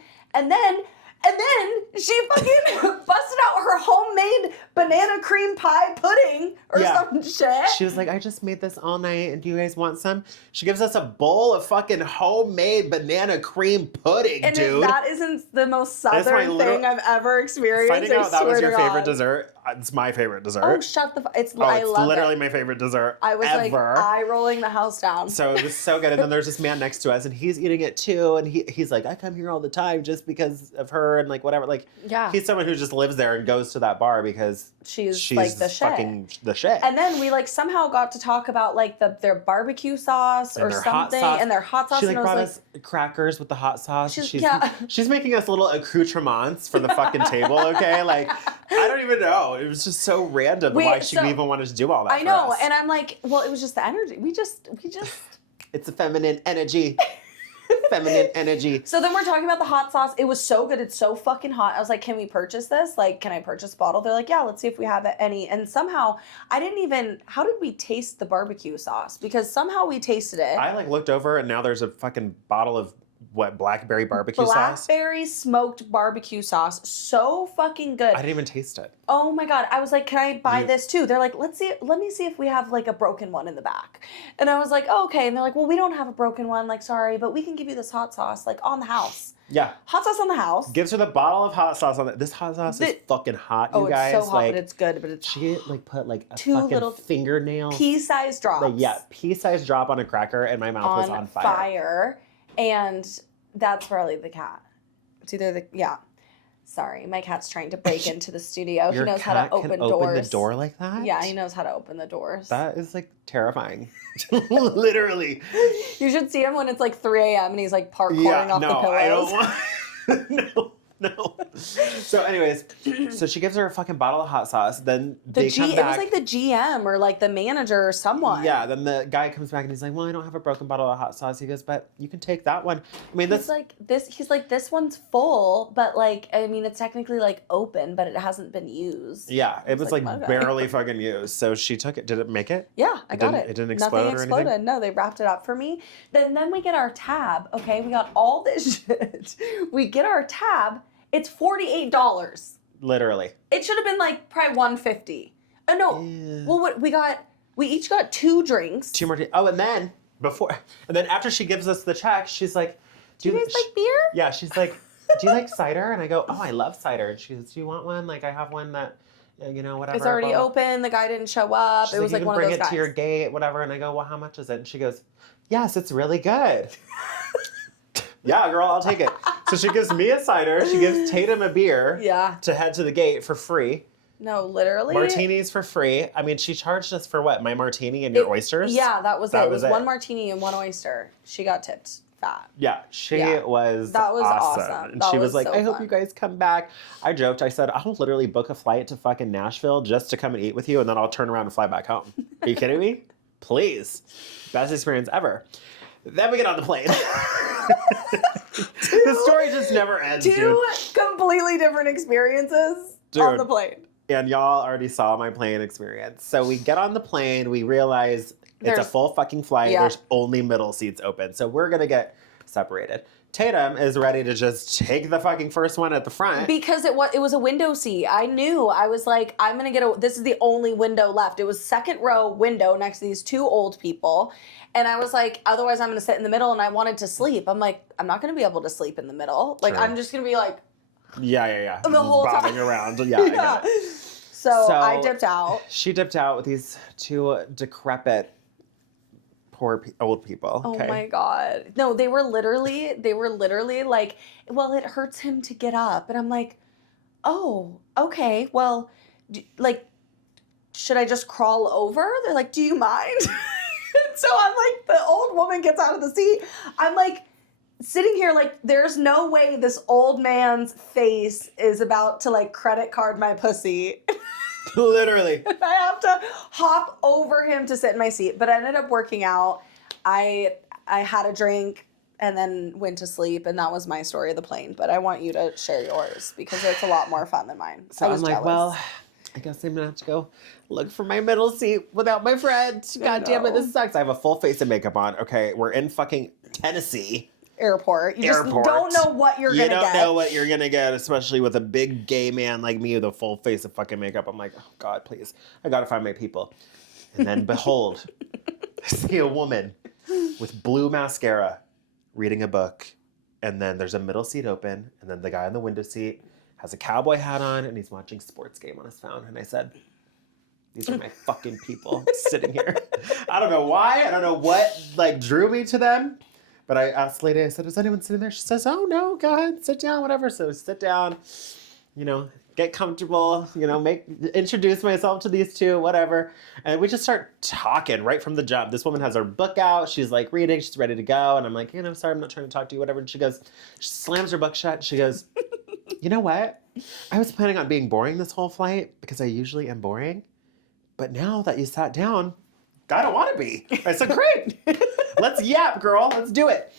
And then she fucking busted out her homemade banana cream pie pudding or some shit. She was like, I just made this all night, and do you guys want some? She gives us a bowl of fucking homemade banana cream pudding, and dude. And that isn't the most southern thing I've ever experienced. Finding out that was your favorite dessert, it's my favorite dessert. Oh, shut the I love literally it. my favorite dessert I was ever. like eye rolling the house down. So it was so good. And then there's this man next to us, and he's eating it too. And he's like, I come here all the time just because of her and like whatever. Like, he's someone who just lives there and goes to that bar because she's like the shit. Fucking the shit. And then we like somehow got to talk about like their barbecue sauce or something, and their hot sauce. She like and brought us crackers with the hot sauce. She's making us little accoutrements for the fucking table. Okay, like I don't even know. It was just so random why she even wanted to do all that. I know, and I'm like, well, it was just the energy. We just. It's a feminine energy. Feminine energy. So then we're talking about the hot sauce. It was so good. It's so fucking hot. I was like, can we purchase this? Like, can I purchase a bottle? They're like, yeah, let's see if we have any. And somehow, how did we taste the barbecue sauce? Because somehow we tasted it. I like looked over and now there's a fucking bottle of blackberry barbecue sauce? Blackberry smoked barbecue sauce. So fucking good. I didn't even taste it. Oh my God. I was like, can I buy this too? They're like, let me see if we have like a broken one in the back. And I was like, oh, okay. And they're like, well, we don't have a broken one. Like, sorry, but we can give you this hot sauce like on the house. Yeah. Hot sauce on the house. Gives her the bottle of hot sauce on it. This hot sauce is fucking hot, you guys. Oh, it's so hot, like, but it's good, but it's she like put like a two fucking little fingernail. pea-sized drops. Like, pea-sized drop on a cracker and my mouth was on fire. And that's probably the cat. It's either Sorry, my cat's trying to break into the studio. Your he knows cat how to open doors. Open the door like that? Yeah, he knows how to open the doors. That is like terrifying. Literally. You should see him when it's like 3 a.m. and he's like parkouring off the pillows. I don't want. No. So, anyways, so she gives her a fucking bottle of hot sauce. Then they come back. It was like the GM or like the manager or someone. Yeah. Then the guy comes back and he's like, "Well, I don't have a broken bottle of hot sauce." He goes, "But you can take that one." I mean, He's like, this one's full, but like, I mean, it's technically like open, but it hasn't been used. Yeah, it was like okay. barely fucking used. So she took it. Did it make it? Yeah, I got it. It didn't explode Nothing exploded. or anything? No, they wrapped it up for me. Then we get our tab. Okay, we got all this shit. We get our tab. It's $48. Literally. It should have been like probably $150. No. Yeah. Well, what we each got 2 drinks. 2 more. Oh, and then after she gives us the check, she's like, "Do you guys like beer?" Yeah, she's like, "Do you like cider?" And I go, "Oh, I love cider." And she goes, "Do you want one? Like, I have one that, whatever." It's already open. The guy didn't show up. She's it was like one of those guys. Bring it to your gate, whatever. And I go, "Well, how much is it?" And she goes, "Yes, it's really good." Yeah, girl, I'll take it. So she gives me a cider. She gives Tatum a beer. Yeah. To head to the gate for free. No, literally. Martinis for free. I mean, she charged us for what? My martini and your oysters? Yeah, that was it. It was 1 martini and 1 oyster. She got tipped fat. Yeah, she was That was awesome. And she was like, so I hope fun. you guys come back. I joked. I said, I'll literally book a flight to fucking Nashville just to come and eat with you, and then I'll turn around and fly back home. Are you kidding me? Please. Best experience ever. Then we get on the plane. The story just never ends, Two completely different experiences on the plane. And y'all already saw my plane experience. So we get on the plane. We realize it's a full fucking flight. Yeah. There's only middle seats open. So we're going to get separated. Tatum is ready to just take the fucking first one at the front. Because it was a window seat. I knew. I was like, I'm going to get this is the only window left. It was second row window next to these 2 old people. And I was like, otherwise I'm going to sit in the middle, and I wanted to sleep. I'm like, I'm not going to be able to sleep in the middle. Like, I'm just going to be like... Yeah. The whole bobbing time. Around. Yeah, I get it. So I dipped out. She dipped out with these 2 decrepit poor old people. Oh my God. No, they were literally like, well, it hurts him to get up. And I'm like, oh, okay. Well, should I just crawl over? They're like, do you mind? So I'm like, the old woman gets out of the seat. I'm like, sitting here like, there's no way this old man's face is about to like credit card my pussy. Literally. I have to hop over him to sit in my seat. But I ended up working out. I had a drink and then went to sleep, and that was my story of the plane. But I want you to share yours because it's a lot more fun than mine. So I'm like, jealous. Well, I guess I'm gonna have to go look for my middle seat without my friend. God damn it, this sucks. I have a full face of makeup on. Okay, we're in fucking Tennessee. airport. You just don't know what you're going to get. You don't know what you're going to get, especially with a big gay man like me with a full face of fucking makeup. I'm like, oh, God, please. I got to find my people. And then behold, I see a woman with blue mascara reading a book. And then there's a middle seat open. And then the guy in the window seat has a cowboy hat on and he's watching sports game on his phone. And I said, these are my fucking people sitting here. I don't know why. I don't know what like drew me to them. But I asked the lady, I said, is anyone sitting there? She says, oh, no, go ahead, sit down, whatever. So sit down, you know, get comfortable, you know, introduce myself to these two, whatever. And we just start talking right from the jump. This woman has her book out. She's like reading. She's ready to go. And I'm like, sorry, I'm not trying to talk to you, whatever. And she slams her book shut. And she goes, you know what? I was planning on being boring this whole flight because I usually am boring. But now that you sat down, I don't want to be. I said, great. Let's yap, girl. Let's do it.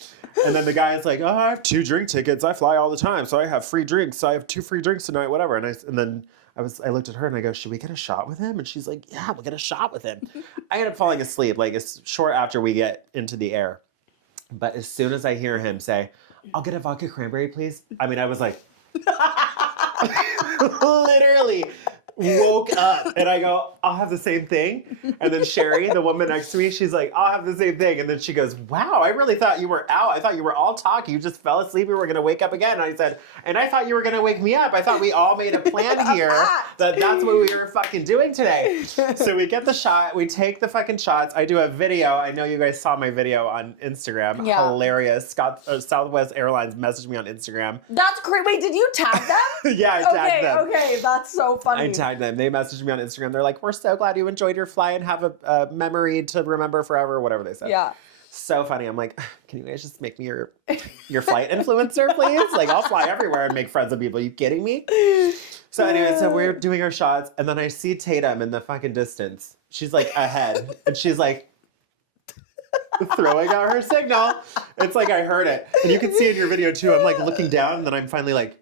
And then the guy is like, oh, I have 2 drink tickets. I fly all the time. So I have free drinks. So I have 2 free drinks tonight, whatever. And then I looked at her and I go, should we get a shot with him? And she's like, yeah, we'll get a shot with him. I end up falling asleep like it's short after we get into the air. But as soon as I hear him say, I'll get a vodka cranberry, please. I mean, I was like, literally woke up and I go, I'll have the same thing. And then Sherry, the woman next to me, she's like, I'll have the same thing. And then she goes, wow, I really thought you were out. I thought you were all talk. You just fell asleep. We were going to wake up again. And I said, and I thought you were going to wake me up. I thought we all made a plan here that's what we were fucking doing today. So we get the shot. We take the fucking shots. I do a video. I know you guys saw my video on Instagram. Yeah. Hilarious. Southwest Airlines messaged me on Instagram. That's great. Wait, did you tag them? Yeah, I tagged them. Okay, that's so funny. I tagged them. They messaged me on Instagram. They're like, we're so glad you enjoyed your flight and have a memory to remember forever, whatever they said. Yeah. So funny. I'm like, can you guys just make me your flight influencer, please? Like, I'll fly everywhere and make friends with people. Are you kidding me? So anyway, so we're doing our shots, and then I see Tatum in the fucking distance. She's like ahead, and she's like throwing out her signal. It's like I heard it. And you can see in your video too, I'm like looking down, and then I'm finally like,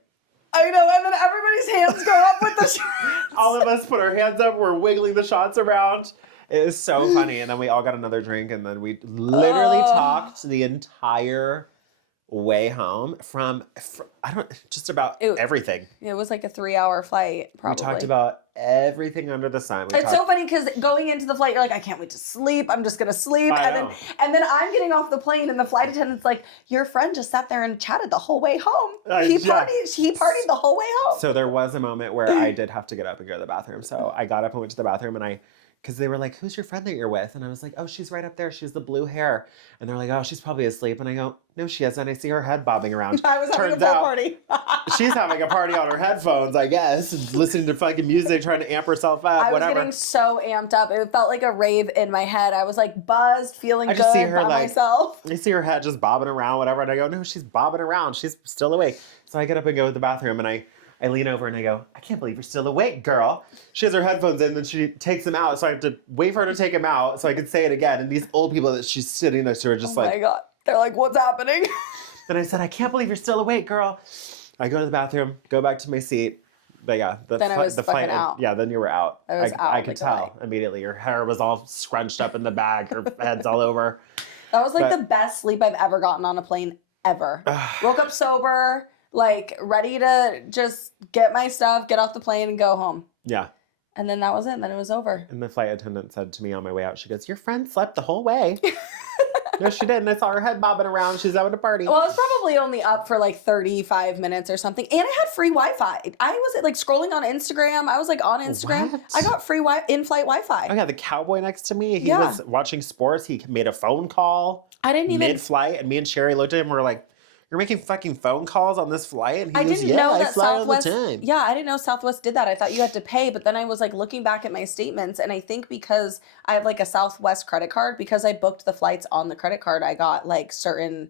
I know, and then everybody's hands go up with the shots. all of us put our hands up, we're wiggling the shots around. It is so funny. And then we all got another drink, and then we literally talked the entire way home from just about everything. It was like a 3-hour flight, probably. We talked about everything under the sun. It's so funny because going into the flight, you're like, I can't wait to sleep. I'm just gonna sleep. And then I'm getting off the plane, and the flight attendant's like, your friend just sat there and chatted the whole way home. He partied the whole way home. So there was a moment where I did have to get up and go to the bathroom. So I got up and went to the bathroom, and because they were like, who's your friend that you're with? And I was like, oh, she's right up there. She's the blue hair. And they're like, oh, she's probably asleep. And I go, no, she isn't. I see her head bobbing around. I was having a pool party. She's having a party on her headphones, I guess, listening to fucking music, trying to amp herself up, whatever. I was getting so amped up. It felt like a rave in my head. I was like buzzed, feeling good by myself. I see her head just bobbing around, whatever. And I go, no, she's bobbing around. She's still awake. So I get up and go to the bathroom, and I lean over and I go, I can't believe you're still awake, girl. She has her headphones in, and then she takes them out. So I have to wait for her to take them out so I can say it again. And these old people that she's sitting next to are just like, oh my God. They're like, what's happening? And I said, I can't believe you're still awake, girl. I go to the bathroom, go back to my seat. But yeah, the flight out. Yeah, then you were out. I could tell way. immediately. Your hair was all scrunched up in the bag. Her head's all over. That was like the best sleep I've ever gotten on a plane ever. Woke up sober, like ready to just get my stuff, get off the plane, and go home. Yeah. And then that was it. And then it was over. And the flight attendant said to me on my way out, she goes, your friend slept the whole way. No, she didn't. I saw her head bobbing around. She's having a party. Well, I was probably only up for like 35 minutes or something. And I had free Wi-Fi. I was like scrolling on Instagram. I was like on Instagram. What? I got free in-flight Wi-Fi. Oh yeah, the cowboy next to me. He was watching sports. He made a phone call. I didn't even mid-flight, and me and Sherry looked at him and we were like, you're making fucking phone calls on this flight? And he goes, didn't know that I fly Southwest, all the time. Yeah, I didn't know Southwest did that. I thought you had to pay, but then I was like looking back at my statements, and I think because I have like a Southwest credit card, because I booked the flights on the credit card, I got like certain,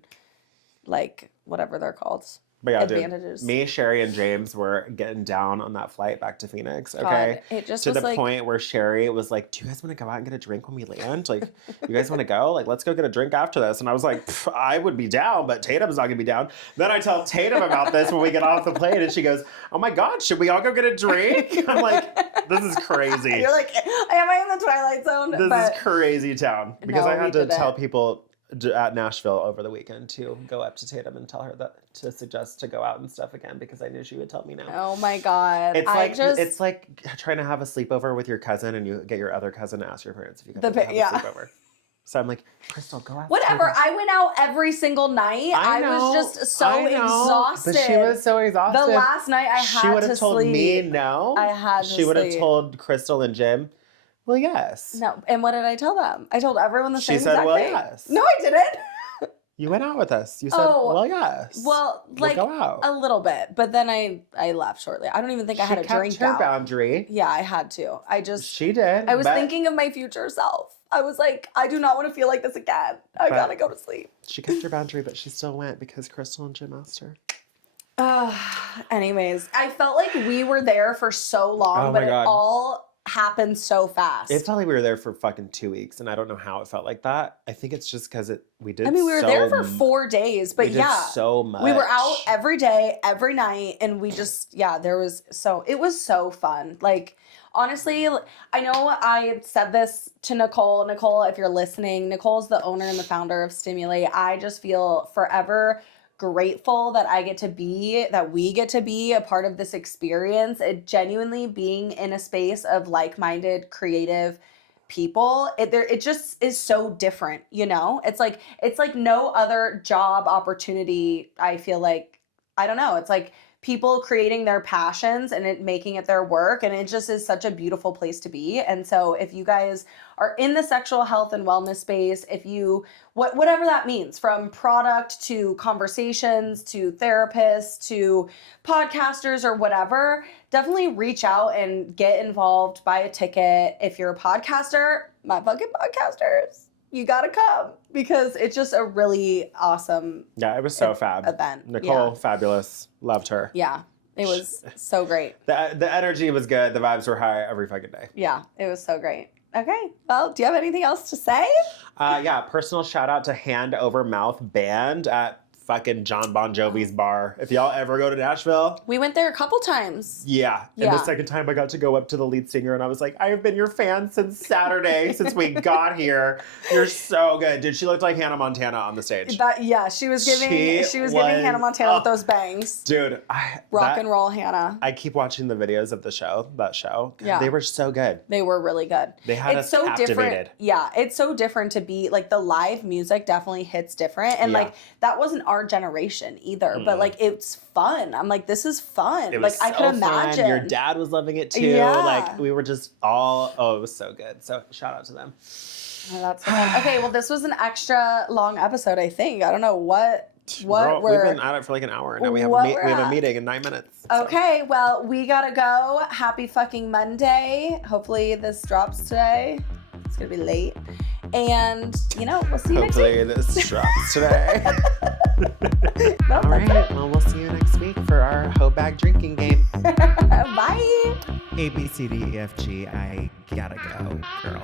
like whatever they're called. But yeah, advantages. Dude, me, Sherry, and James were getting down on that flight back to Phoenix. Okay, God, it just to was the like, point where Sherry was like, "Do you guys want to go out and get a drink when we land? Like, you guys want to go? Like, let's go get a drink after this." And I was like, "I would be down, but Tatum's not gonna be down." Then I tell Tatum about this when we get off the plane, and she goes, "Oh my God, should we all go get a drink?" I'm like, "This is crazy." You're like, "Am I in the Twilight Zone?" This is crazy town because I had to tell people. at Nashville over the weekend to go up to Tatum and tell her that to suggest to go out and stuff again because I knew she would tell me no. Oh my God. It's like trying to have a sleepover with your cousin and you get your other cousin to ask your parents if you can have a sleepover. So I'm like, Crystal, go out. Whatever. I went out every single night. I was just so exhausted. But she was so exhausted. The last night I had to sleep. She would have told me no. I had to sleep. She would have told Crystal and Jim, well, yes. No. And what did I tell them? I told everyone the same exact thing. She said, well, yes. No, I didn't. You went out with us. You said, well, yes. Well, like we'll go out. A little bit. But then I left shortly. I don't even think I had a drink She kept her boundary. Yeah, I had to. She did. I was thinking of my future self. I was like, I do not want to feel like this again. I gotta go to sleep. She kept her boundary, but she still went because Crystal and Jim asked her. Anyways, I felt like we were there for so long, but it all happened so fast. It felt like we were there for fucking 2 weeks, and I don't know how it felt like that. I think it's just because we did. I mean, we were there for 4 days, but we did so much. We were out every day, every night, and we just it was so fun. Like, honestly, I know I said this to Nicole. Nicole, if you're listening, Nicole's the owner and the founder of Stimulate. I just feel forever grateful that we get to be a part of this experience. It genuinely being in a space of like-minded, creative people. It just is so different, you know? It's like no other job opportunity. I feel like, I don't know. It's like people creating their passions and making it their work. And it just is such a beautiful place to be. And so if you guys are in the sexual health and wellness space, if you, whatever that means, from product to conversations to therapists to podcasters or whatever, definitely reach out and get involved, buy a ticket. If you're a podcaster, my fucking podcasters, you gotta come because it's just a really awesome it was so fab event. Nicole, fabulous. Loved her. Yeah, it was so great. The energy was good. The vibes were high every fucking day. Yeah, it was so great. Okay, well, do you have anything else to say? Personal shout out to Hand Over Mouth Band at fucking John Bon Jovi's bar. If y'all ever go to Nashville. We went there a couple times. Yeah. And the second time I got to go up to the lead singer and I was like, I have been your fan since Saturday, since we got here. You're so good. Dude, she looked like Hannah Montana on the stage. She was giving Hannah Montana with those bangs. Dude, rock and roll Hannah. I keep watching the videos of that show. Yeah. They were so good. They were really good. They had us captivated. Different. Yeah, it's so different to be like the live music definitely hits different. And like that wasn't our generation either, but like it's fun. I'm like, this is fun. It was I could imagine. Fun. Your dad was loving it too. Yeah. Like we were just all it was so good. So shout out to them. Oh, that's fun. Okay, well this was an extra long episode, I think. I don't know what we've been at it for like an hour. Now we have a meeting in 9 minutes. So. Okay, well we gotta go. Happy fucking Monday. Hopefully this drops today. It's gonna be late. And, we'll see you next week. Hopefully this drops today. All right. Well, we'll see you next week for our hoe bag drinking game. Bye. A, B, C, D, E, F, G. I gotta go, girl.